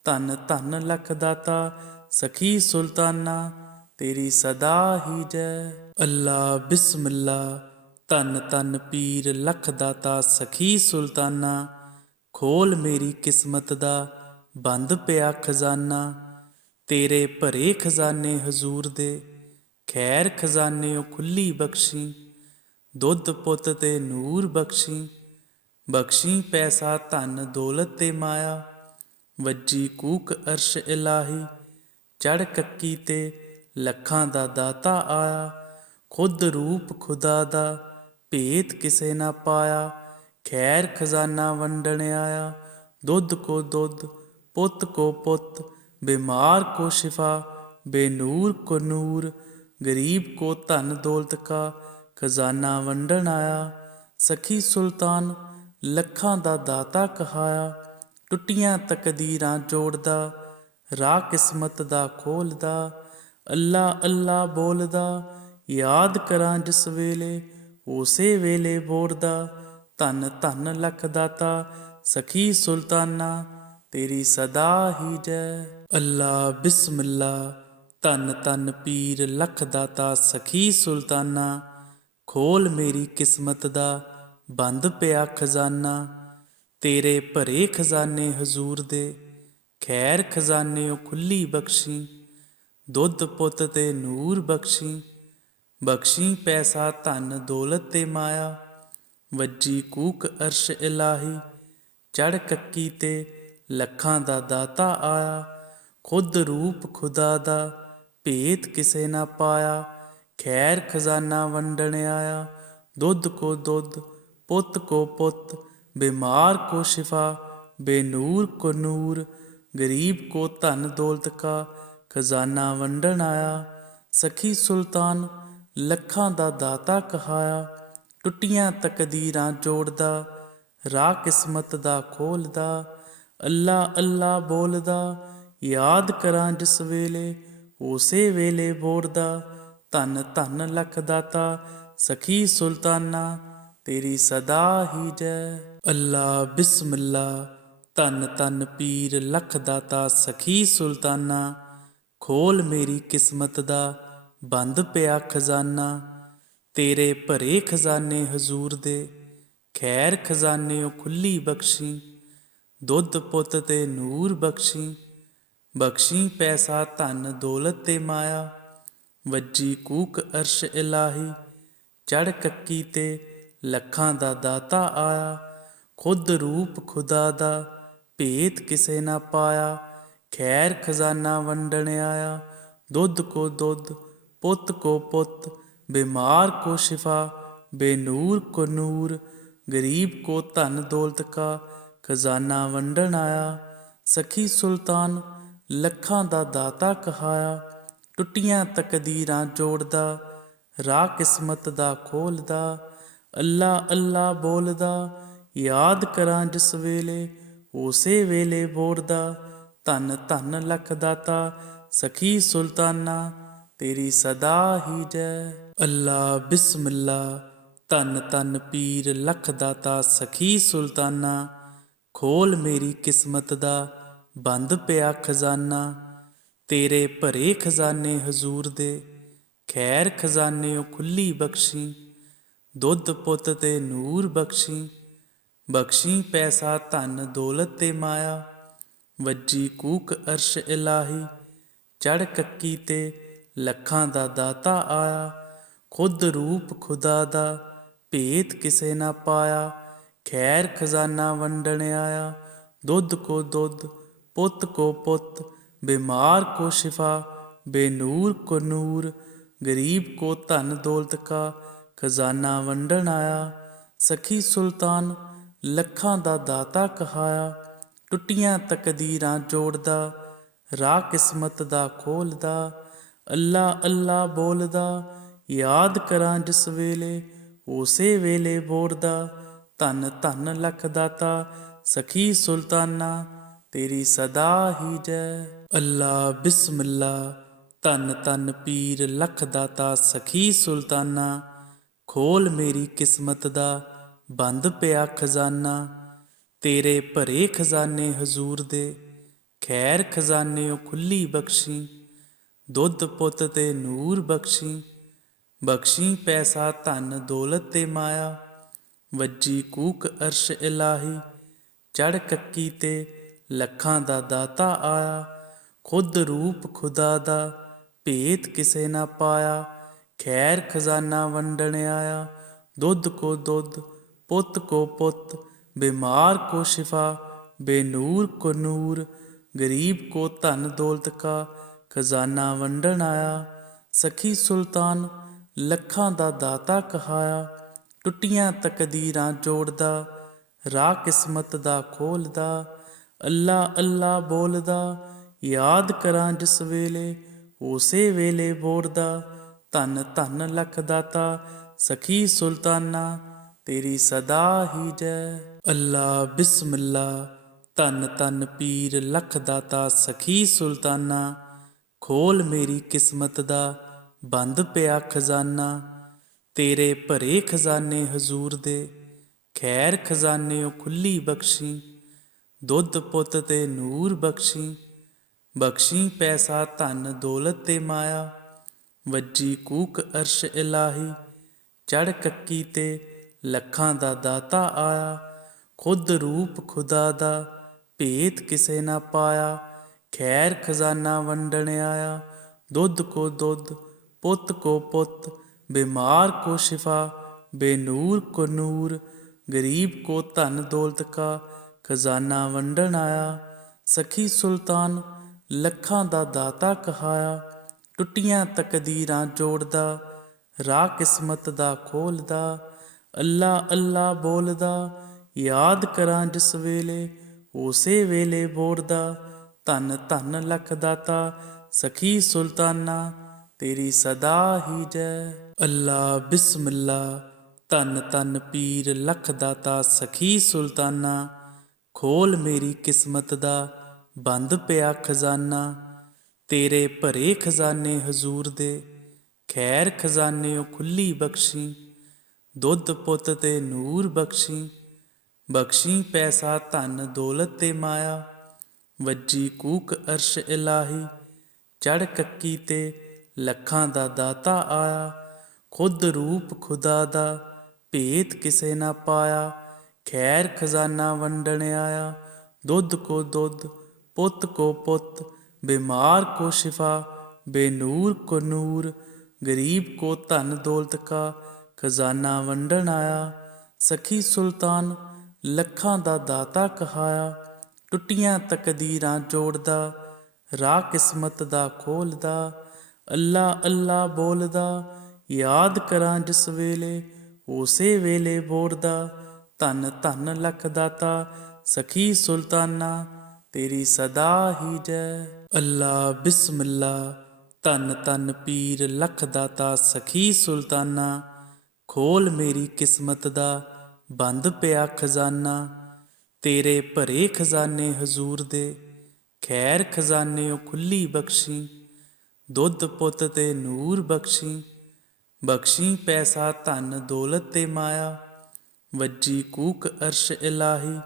धन धन लख दाता सखी सुल्ताना तेरी सदा ही जय। ਅੱਲਾ ਬਿਸਮਿਲ੍ਲਾ ਧੰਨ ਧੰਨ ਪੀਰ ਲੱਖ ਦਾਤਾ ਸਖੀ ਸੁਲਤਾਨਾ ਖੋਲ ਮੇਰੀ ਕਿਸਮਤ ਦਾ ਬੰਦ ਪਿਆ ਖਜ਼ਾਨਾ। ਤੇਰੇ ਭਰੇ ਖਜ਼ਾਨੇ ਹਜ਼ੂਰ ਦੇ, ਖੈਰ ਖਜ਼ਾਨਿਓ ਖੁੱਲੀ ਬਖਸ਼ੀ। ਦੁੱਧ ਪੁੱਤ ਤੇ ਨੂਰ ਬਖਸ਼ੀ, ਬਖਸ਼ੀ ਪੈਸਾ ਧਨ ਦੌਲਤ ਤੇ ਮਾਇਆ। ਵੱਜੀ ਕੂਕ ਅਰਸ਼ ਇਲਾਹੀ, ਚੜ੍ਹ ਕੱਕੀ ਤੇ ਲੱਖਾਂ ਦਾ ਦਾਤਾ ਆਇਆ। ਖੁਦ ਰੂਪ ਖੁਦਾ ਦਾ, ਭੇਤ ਕਿਸੇ ਨਾ ਪਾਇਆ। ਖੈਰ ਖਜ਼ਾਨਾ ਵੰਡਣ ਆਇਆ, ਦੁੱਧ ਕੋ ਦੁੱਧ, ਪੁੱਤ ਕੋ ਪੁੱਤ। बीमार को शिफा, बेनूर को नूर। गरीब को धन दौलत का खजाना वंडन आया। सखी सुल्तान लखां दा दाता कहाया। टुटियां तकदीरां जोड़दा, राह किस्मत दा खोलदा। अल्लाह अल्लाह बोलदा, याद करां जिस वेले, उसे वेले बोरदा। धन धन लख दाता, सखी सुल्ताना, तेरी सदा ही जय। ਅੱਲਾ ਬਿਸਮਿਲ੍ਲਾ। ਧੰਨ ਧੰਨ ਪੀਰ ਲੱਖ ਦਾਤਾ ਸਖੀ ਸੁਲਤਾਨਾ। ਖੋਲ ਮੇਰੀ ਕਿਸਮਤ ਦਾ ਬੰਦ ਪਿਆ ਖਜ਼ਾਨਾ। ਤੇਰੇ ਭਰੇ ਖਜ਼ਾਨੇ ਹਜ਼ੂਰ ਦੇ, ਖੈਰ ਖਜ਼ਾਨਿਓ ਖੁੱਲੀ ਬਖਸ਼ੀ। ਦੁੱਧ ਪੁੱਤ ਤੇ ਨੂਰ ਬਖਸ਼ੀ, ਬਖਸ਼ੀ ਪੈਸਾ ਧਨ ਦੌਲਤ ਤੇ ਮਾਇਆ। ਵੱਜੀ ਕੂਕ ਅਰਸ਼ ਇਲਾਹੀ, ਚੜ੍ਹ ਕੱਕੀ ਤੇ ਲੱਖਾਂ ਦਾ ਦਾਤਾ ਆਇਆ। ਖੁਦ ਰੂਪ ਖੁਦਾ ਦਾ, ਭੇਤ ਕਿਸੇ ਨਾ ਪਾਇਆ। ਖੈਰ ਖਜ਼ਾਨਾ ਵੰਡਣ ਆਇਆ, ਦੁੱਧ ਕੋ ਦੁੱਧ, ਪੁੱਤ ਕੋ ਪੁੱਤ। बीमार को शिफा, बेनूर को नूर। गरीब को धन दौलत का खजाना वंडन आया। सखी सुल्तान लखां दा दाता कहाया। टुटियां तकदीरां जोड़दा, राह किस्मत दा खोलदा। अल्लाह अल्लाह बोलदा, याद करां जिस वेले, उसे वेले बोरदा। धन धन लख दाता सखी सुल्ताना, तेरी सदा ही जय। ਅੱਲਾ ਬਿਸਮਿਲ੍ਲਾ। ਧੰਨ ਧੰਨ ਪੀਰ ਲੱਖ ਦਾਤਾ ਸਖੀ ਸੁਲਤਾਨਾ। ਖੋਲ ਮੇਰੀ ਕਿਸਮਤ ਦਾ ਬੰਦ ਪਿਆ ਖਜ਼ਾਨਾ। ਤੇਰੇ ਭਰੇ ਖਜ਼ਾਨੇ ਹਜ਼ੂਰ ਦੇ, ਖੈਰ ਖਜ਼ਾਨਿਓ ਖੁੱਲੀ ਬਖਸ਼ੀ। ਦੁੱਧ ਪੁੱਤ ਤੇ ਨੂਰ ਬਖਸ਼ੀ, ਬਖਸ਼ੀ ਪੈਸਾ ਧਨ ਦੌਲਤ ਤੇ ਮਾਇਆ। ਵੱਜੀ ਕੂਕ ਅਰਸ਼ ਇਲਾਹੀ, ਚੜ੍ਹ ਕੱਕੀ ਤੇ ਲੱਖਾਂ ਦਾ ਦਾਤਾ ਆਇਆ। ਖੁਦ ਰੂਪ ਖੁਦਾ ਦਾ, ਭੇਤ ਕਿਸੇ ਨਾ ਪਾਇਆ। ਖੈਰ ਖਜ਼ਾਨਾ ਵੰਡਣ ਆਇਆ, ਦੁੱਧ ਕੋ ਦੁੱਧ, ਪੁੱਤ ਕੋ ਪੁੱਤ। बीमार को शिफा, बेनूर को नूर। गरीब को धन दौलत का खजाना वंडन आया। सखी सुल्तान लखां दा दाता कहाया। टुटियां तकदीरां जोड़दा, राह किस्मत दा खोलदा। अल्लाह अल्लाह बोलदा, याद करां जिस वेले, उसे वेले बोरदा। धन धन लख दाता सखी सुल्ताना, तेरी सदा ही जय। ਅੱਲਾ ਬਿਸਮਿਲ੍ਲਾ। ਧੰਨ ਧੰਨ ਪੀਰ ਲੱਖ ਦਾਤਾ ਸਖੀ ਸੁਲਤਾਨਾ। ਖੋਲ ਮੇਰੀ ਕਿਸਮਤ ਦਾ ਬੰਦ ਪਿਆ ਖਜ਼ਾਨਾ। ਤੇਰੇ ਭਰੇ ਖਜ਼ਾਨੇ ਹਜ਼ੂਰ ਦੇ, ਖੈਰ ਖਜ਼ਾਨਿਓ ਖੁੱਲੀ ਬਖਸ਼ੀ। ਦੁੱਧ ਪੁੱਤ ਤੇ ਨੂਰ ਬਖਸ਼ੀ, ਬਖਸ਼ੀ ਪੈਸਾ ਧਨ ਦੌਲਤ ਤੇ ਮਾਇਆ। ਵੱਜੀ ਕੂਕ ਅਰਸ਼ ਇਲਾਹੀ, ਚੜ੍ਹ ਕੱਕੀ ਤੇ ਲੱਖਾਂ ਦਾ ਦਾਤਾ ਆਇਆ। ਖੁਦ ਰੂਪ ਖੁਦਾ ਦਾ, ਭੇਤ ਕਿਸੇ ਨਾ ਪਾਇਆ। ਖੈਰ ਖਜ਼ਾਨਾ ਵੰਡਣ ਆਇਆ, ਦੁੱਧ ਕੋ ਦੁੱਧ, ਪੁੱਤ ਕੋ ਪੁੱਤ। बीमार को शिफा, बेनूर को नूर। गरीब को धन दौलत का खजाना वंडन आया। सखी सुल्तान लखां दा दाता कहाया। टुटियां तकदीरां जोड़दा, राह किस्मत दा खोलदा। अल्लाह अल्लाह बोलदा, याद करां जिस वेले, उसे वेले बोरदा। धन धन लख दाता सखी सुल्ताना, तेरी सदा ही जय। ਅੱਲਾ ਬਿਸਮਿਲ੍ਲਾ। ਧੰਨ ਧੰਨ ਪੀਰ ਲੱਖ ਦਾਤਾ ਸਖੀ ਸੁਲਤਾਨਾ। ਖੋਲ ਮੇਰੀ ਕਿਸਮਤ ਦਾ ਬੰਦ ਪਿਆ ਖਜ਼ਾਨਾ। ਤੇਰੇ ਭਰੇ ਖਜ਼ਾਨੇ ਹਜ਼ੂਰ ਦੇ, ਖੈਰ ਖਜ਼ਾਨਿਓ ਖੁੱਲੀ ਬਖਸ਼ੀ। ਦੁੱਧ ਪੁੱਤ ਤੇ ਨੂਰ ਬਖਸ਼ੀ, ਬਖਸ਼ੀ ਪੈਸਾ ਧਨ ਦੌਲਤ ਤੇ ਮਾਇਆ। ਵੱਜੀ ਕੂਕ ਅਰਸ਼ ਇਲਾਹੀ, ਚੜ੍ਹ ਕੱਕੀ ਤੇ ਲੱਖਾਂ ਦਾ ਦਾਤਾ ਆਇਆ। ਖੁਦ ਰੂਪ ਖੁਦਾ ਦਾ ਭੇਤ ਕਿਸੇ ਨਾ ਪਾਇਆ। ਖੈਰ ਖਜ਼ਾਨਾ ਵੰਡਣ ਆਇਆ। ਦੁੱਧ ਕੋ ਦੁੱਧ, ਪੁੱਤ ਕੋ ਪੁੱਤ, बीमार को शिफा, बेनूर को नूर, गरीब को धन दौलत का खजाना वंडन आया। सखी सुल्तान ਲੱਖਾਂ ਦਾ ਦਾਤਾ ਕਹਾਇਆ। ਟੁੱਟੀਆਂ ਤਕਦੀਰਾਂ ਜੋੜਦਾ, ਰਾਹ ਕਿਸਮਤ ਦਾ ਖੋਲਦਾ। ਅੱਲਾ ਅੱਲਾ ਬੋਲਦਾ, ਯਾਦ ਕਰਾਂ ਜਿਸ ਵੇਲੇ, ਉਸੇ ਵੇਲੇ ਬੋਰਦਾ। ਧੰਨ ਧੰਨ ਲੱਖ ਦਾਤਾ, ਸਖੀ ਸੁਲਤਾਨਾ, ਤੇਰੀ ਸਦਾ ਹੀ ਜੈ। ਅੱਲਾ ਬਿਸਮਿਲ੍ਲਾ, ਧੰਨ ਧੰਨ ਪੀਰ ਲੱਖ ਦਾਤਾ ਸਖੀ ਸੁਲਤਾਨਾ। ਖੋਲ ਮੇਰੀ ਕਿਸਮਤ ਦਾ ਬੰਦ ਪਿਆ ਖਜ਼ਾਨਾ। ਤੇਰੇ ਭਰੇ ਖਜ਼ਾਨੇ ਹਜ਼ੂਰ ਦੇ, ਖੈਰ ਖਜ਼ਾਨੇ ਉਹ ਖੁੱਲੀ ਬਖਸ਼ੀ। ਦੁੱਧ ਪੁੱਤ ਤੇ ਨੂਰ ਬਖਸ਼ੀ। ਬਖਸ਼ੀ ਪੈਸਾ ਧਨ ਦੌਲਤ ਤੇ ਮਾਇਆ। ਵੱਜੀ ਕੂਕ ਅਰਸ਼ ਇਲਾਹੀ, ਚੜ੍ਹ ਕੱਕੀ ਤੇ ਲੱਖਾਂ ਦਾ ਦਾਤਾ ਆਇਆ। ਖੁਦ ਰੂਪ ਖੁਦਾ ਦਾ ਭੇਤ ਕਿਸੇ ਨਾ ਪਾਇਆ। ਖੈਰ ਖਜ਼ਾਨਾ ਵੰਡਣ ਆਇਆ। ਦੁੱਧ ਕੋ ਦੁੱਧ, ਪੁੱਤ ਕੋ ਪੁੱਤ, बीमार को शिफा, बेनूर को नूर, गरीब को धन दौलत का खजाना वंडन आया। सखी सुल्तान ਲੱਖਾਂ ਦਾ ਦਾਤਾ ਕਹਾਇਆ। ਟੁੱਟੀਆਂ ਤਕਦੀਰਾਂ ਜੋੜਦਾ, ਰਾਹ ਕਿਸਮਤ ਦਾ ਖੋਲਦਾ। ਅੱਲਾ ਅੱਲਾ ਬੋਲਦਾ, ਯਾਦ ਕਰਾਂ ਜਿਸ ਵੇਲੇ, ਉਸੇ ਵੇਲੇ ਬੋਰਦਾ। ਧੰਨ ਧੰਨ ਲੱਖ ਦਾਤਾ ਸਖੀ ਸੁਲਤਾਨਾ, ਤੇਰੀ ਸਦਾ ਹੀ ਜੈ। ਅੱਲਾ ਬਿਸਮਿਲ੍ਲਾ, ਧੰਨ ਧੰਨ ਪੀਰ ਲੱਖ ਦਾਤਾ ਸਖੀ ਸੁਲਤਾਨਾ। ਖੋਲ ਮੇਰੀ ਕਿਸਮਤ ਦਾ ਬੰਦ ਪਿਆ ਖਜ਼ਾਨਾ। ਤੇਰੇ ਭਰੇ ਖਜ਼ਾਨੇ ਹਜ਼ੂਰ ਦੇ, ਖੈਰ ਖਜ਼ਾਨੇ ਉਹ ਖੁੱਲੀ ਬਖਸ਼ੀ। ਦੁੱਧ ਪੁੱਤ ਤੇ ਨੂਰ ਬਖਸ਼ੀ। ਬਖਸ਼ੀ ਪੈਸਾ ਧਨ ਦੌਲਤ ਤੇ ਮਾਇਆ। ਵੱਜੀ ਕੂਕ ਅਰਸ਼ ਇਲਾਹੀ, ਚੜ੍ਹ ਕੱਕੀ ਤੇ ਲੱਖਾਂ ਦਾ ਦਾਤਾ ਆਇਆ। ਖੁਦ ਰੂਪ ਖੁਦਾ ਦਾ ਭੇਤ ਕਿਸੇ ਨਾ ਪਾਇਆ। ਖੈਰ ਖਜ਼ਾਨਾ ਵੰਡਣ ਆਇਆ। ਦੁੱਧ ਕੋ ਦੁੱਧ, ਪੁੱਤ ਕੋ ਪੁੱਤ, बीमार को शिफा, बेनूर को नूर, गरीब को धन दौलत का खजाना वंडन आया। सखी सुल्तान ਲੱਖਾਂ ਦਾ ਦਾਤਾ ਕਹਾਇਆ। ਟੁੱਟੀਆਂ ਤਕਦੀਰਾਂ ਜੋੜਦਾ, ਰਾਹ ਕਿਸਮਤ ਦਾ ਖੋਲਦਾ। ਅੱਲਾ ਅੱਲਾ ਬੋਲਦਾ, ਯਾਦ ਕਰਾਂ ਜਿਸ ਵੇਲੇ, ਉਸੇ ਵੇਲੇ ਬੋਰਦਾ। ਧੰਨ ਧੰਨ ਲੱਖ ਦਾਤਾ ਸਖੀ ਸੁਲਤਾਨਾ, ਤੇਰੀ ਸਦਾ ਹੀ ਜੈ। ਅੱਲਾ ਬਿਸਮਿਲ੍ਲਾ, ਧੰਨ ਧੰਨ ਪੀਰ ਲੱਖ ਦਾਤਾ ਸਖੀ ਸੁਲਤਾਨਾ। ਖੋਲ ਮੇਰੀ ਕਿਸਮਤ ਦਾ ਬੰਦ ਪਿਆ ਖਜ਼ਾਨਾ। ਤੇਰੇ ਭਰੇ ਖਜ਼ਾਨੇ ਹਜ਼ੂਰ ਦੇ, ਖੈਰ ਖਜ਼ਾਨੇ ਉਹ ਖੁੱਲੀ ਬਖਸ਼ੀ। ਦੁੱਧ ਪੁੱਤ ਤੇ ਨੂਰ ਬਖਸ਼ੀ। ਬਖਸ਼ੀ ਪੈਸਾ ਧਨ ਦੌਲਤ ਤੇ ਮਾਇਆ। ਵੱਜੀ ਕੂਕ ਅਰਸ਼ ਇਲਾਹੀ,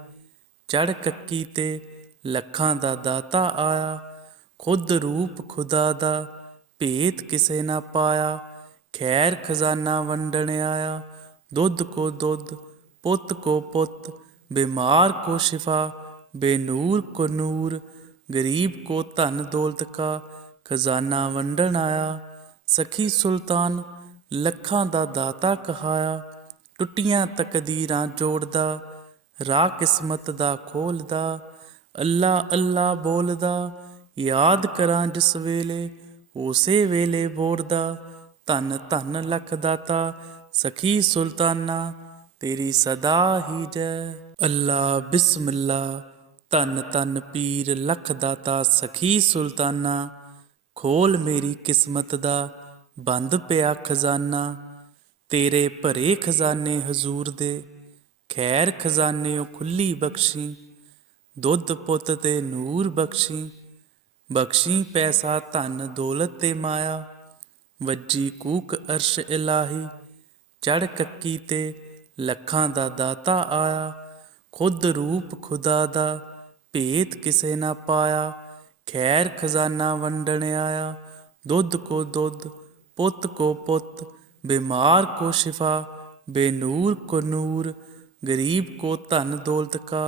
ਚੜ੍ਹ ਕੱਕੀ ਤੇ ਲੱਖਾਂ ਦਾ ਦਾਤਾ ਆਇਆ। ਖੁਦ ਰੂਪ ਖੁਦਾ ਦਾ ਭੇਤ ਕਿਸੇ ਨਾ ਪਾਇਆ। ਖੈਰ ਖਜ਼ਾਨਾ ਵੰਡਣ ਆਇਆ। ਦੁੱਧ ਕੋ ਦੁੱਧ, ਪੁੱਤ ਕੋ ਪੁੱਤ, बीमार को शिफा, बेनूर को नूर, गरीब को धन दौलत का खजाना वंडन आया। सखी सुल्तान ਲੱਖਾਂ ਦਾ ਦਾਤਾ ਕਹਾਇਆ। ਟੁੱਟੀਆਂ ਤਕਦੀਰਾਂ ਜੋੜਦਾ, ਰਾਹ ਕਿਸਮਤ ਦਾ ਖੋਲਦਾ। ਅੱਲਾ ਅੱਲਾ ਬੋਲਦਾ, ਯਾਦ ਕਰਾਂ ਜਿਸ ਵੇਲੇ, ਉਸੇ ਵੇਲੇ ਬੋਰਦਾ। ਧੰਨ ਧੰਨ ਲੱਖ ਦਾਤਾ ਸਖੀ ਸੁਲਤਾਨਾ, ਤੇਰੀ ਸਦਾ ਹੀ ਜੈ। ਅੱਲਾ ਬਿਸਮਿਲ੍ਲਾ, ਧੰਨ ਧੰਨ ਪੀਰ ਲੱਖ ਦਾਤਾ ਸਖੀ ਸੁਲਤਾਨਾ। ਖੋਲ ਮੇਰੀ ਕਿਸਮਤ ਦਾ ਬੰਦ ਪਿਆ ਖਜ਼ਾਨਾ। ਤੇਰੇ ਭਰੇ ਖਜ਼ਾਨੇ ਹਜ਼ੂਰ ਦੇ, ਖੈਰ ਖਜ਼ਾਨੇ ਉਹ ਖੁੱਲੀ ਬਖਸ਼ੀ। ਦੁੱਧ ਪੁੱਤ ਤੇ ਨੂਰ ਬਖਸ਼ੀ। ਬਖਸ਼ੀ ਪੈਸਾ ਧਨ ਦੌਲਤ ਤੇ ਮਾਇਆ। ਵੱਜੀ ਕੂਕ ਅਰਸ਼ ਇਲਾਹੀ, ਚੜ੍ਹ ਕੱਕੀ ਤੇ ਲੱਖਾਂ ਦਾ ਦਾਤਾ ਆਇਆ। ਖੁਦ ਰੂਪ ਖੁਦਾ ਦਾ ਭੇਤ ਕਿਸੇ ਨਾ ਪਾਇਆ। ਖੈਰ ਖਜ਼ਾਨਾ ਵੰਡਣ ਆਇਆ। ਦੁੱਧ ਕੋ ਦੁੱਧ, ਪੁੱਤ ਕੋ ਪੁੱਤ, बीमार को शिफा, बेनूर को नूर, गरीब को धन दौलत का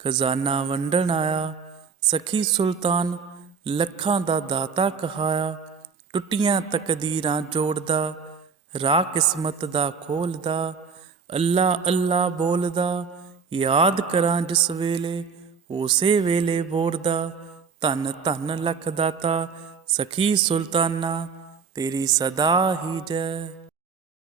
खजाना वंडन आया। ਸਖੀ ਸੁਲਤਾਨ ਲੱਖਾਂ ਦਾ ਦਾਤਾ ਕਹਾਇਆ, ਟੁੱਟੀਆਂ ਤਕਦੀਰਾਂ ਜੋੜਦਾ, ਰਾਹ ਕਿਸਮਤ ਦਾ ਖੋਲ੍ਹਦਾ। ਅੱਲਾ ਅੱਲਾ ਬੋਲਦਾ, ਯਾਦ ਕਰਾਂ ਜਿਸ ਵੇਲੇ, ਉਸੇ ਵੇਲੇ ਬੋਲਦਾ। ਧੰਨ ਧੰਨ ਲੱਖ ਦਾਤਾ, ਸਖੀ ਸੁਲਤਾਨਾ, ਤੇਰੀ ਸਦਾ ਹੀ ਜੈ।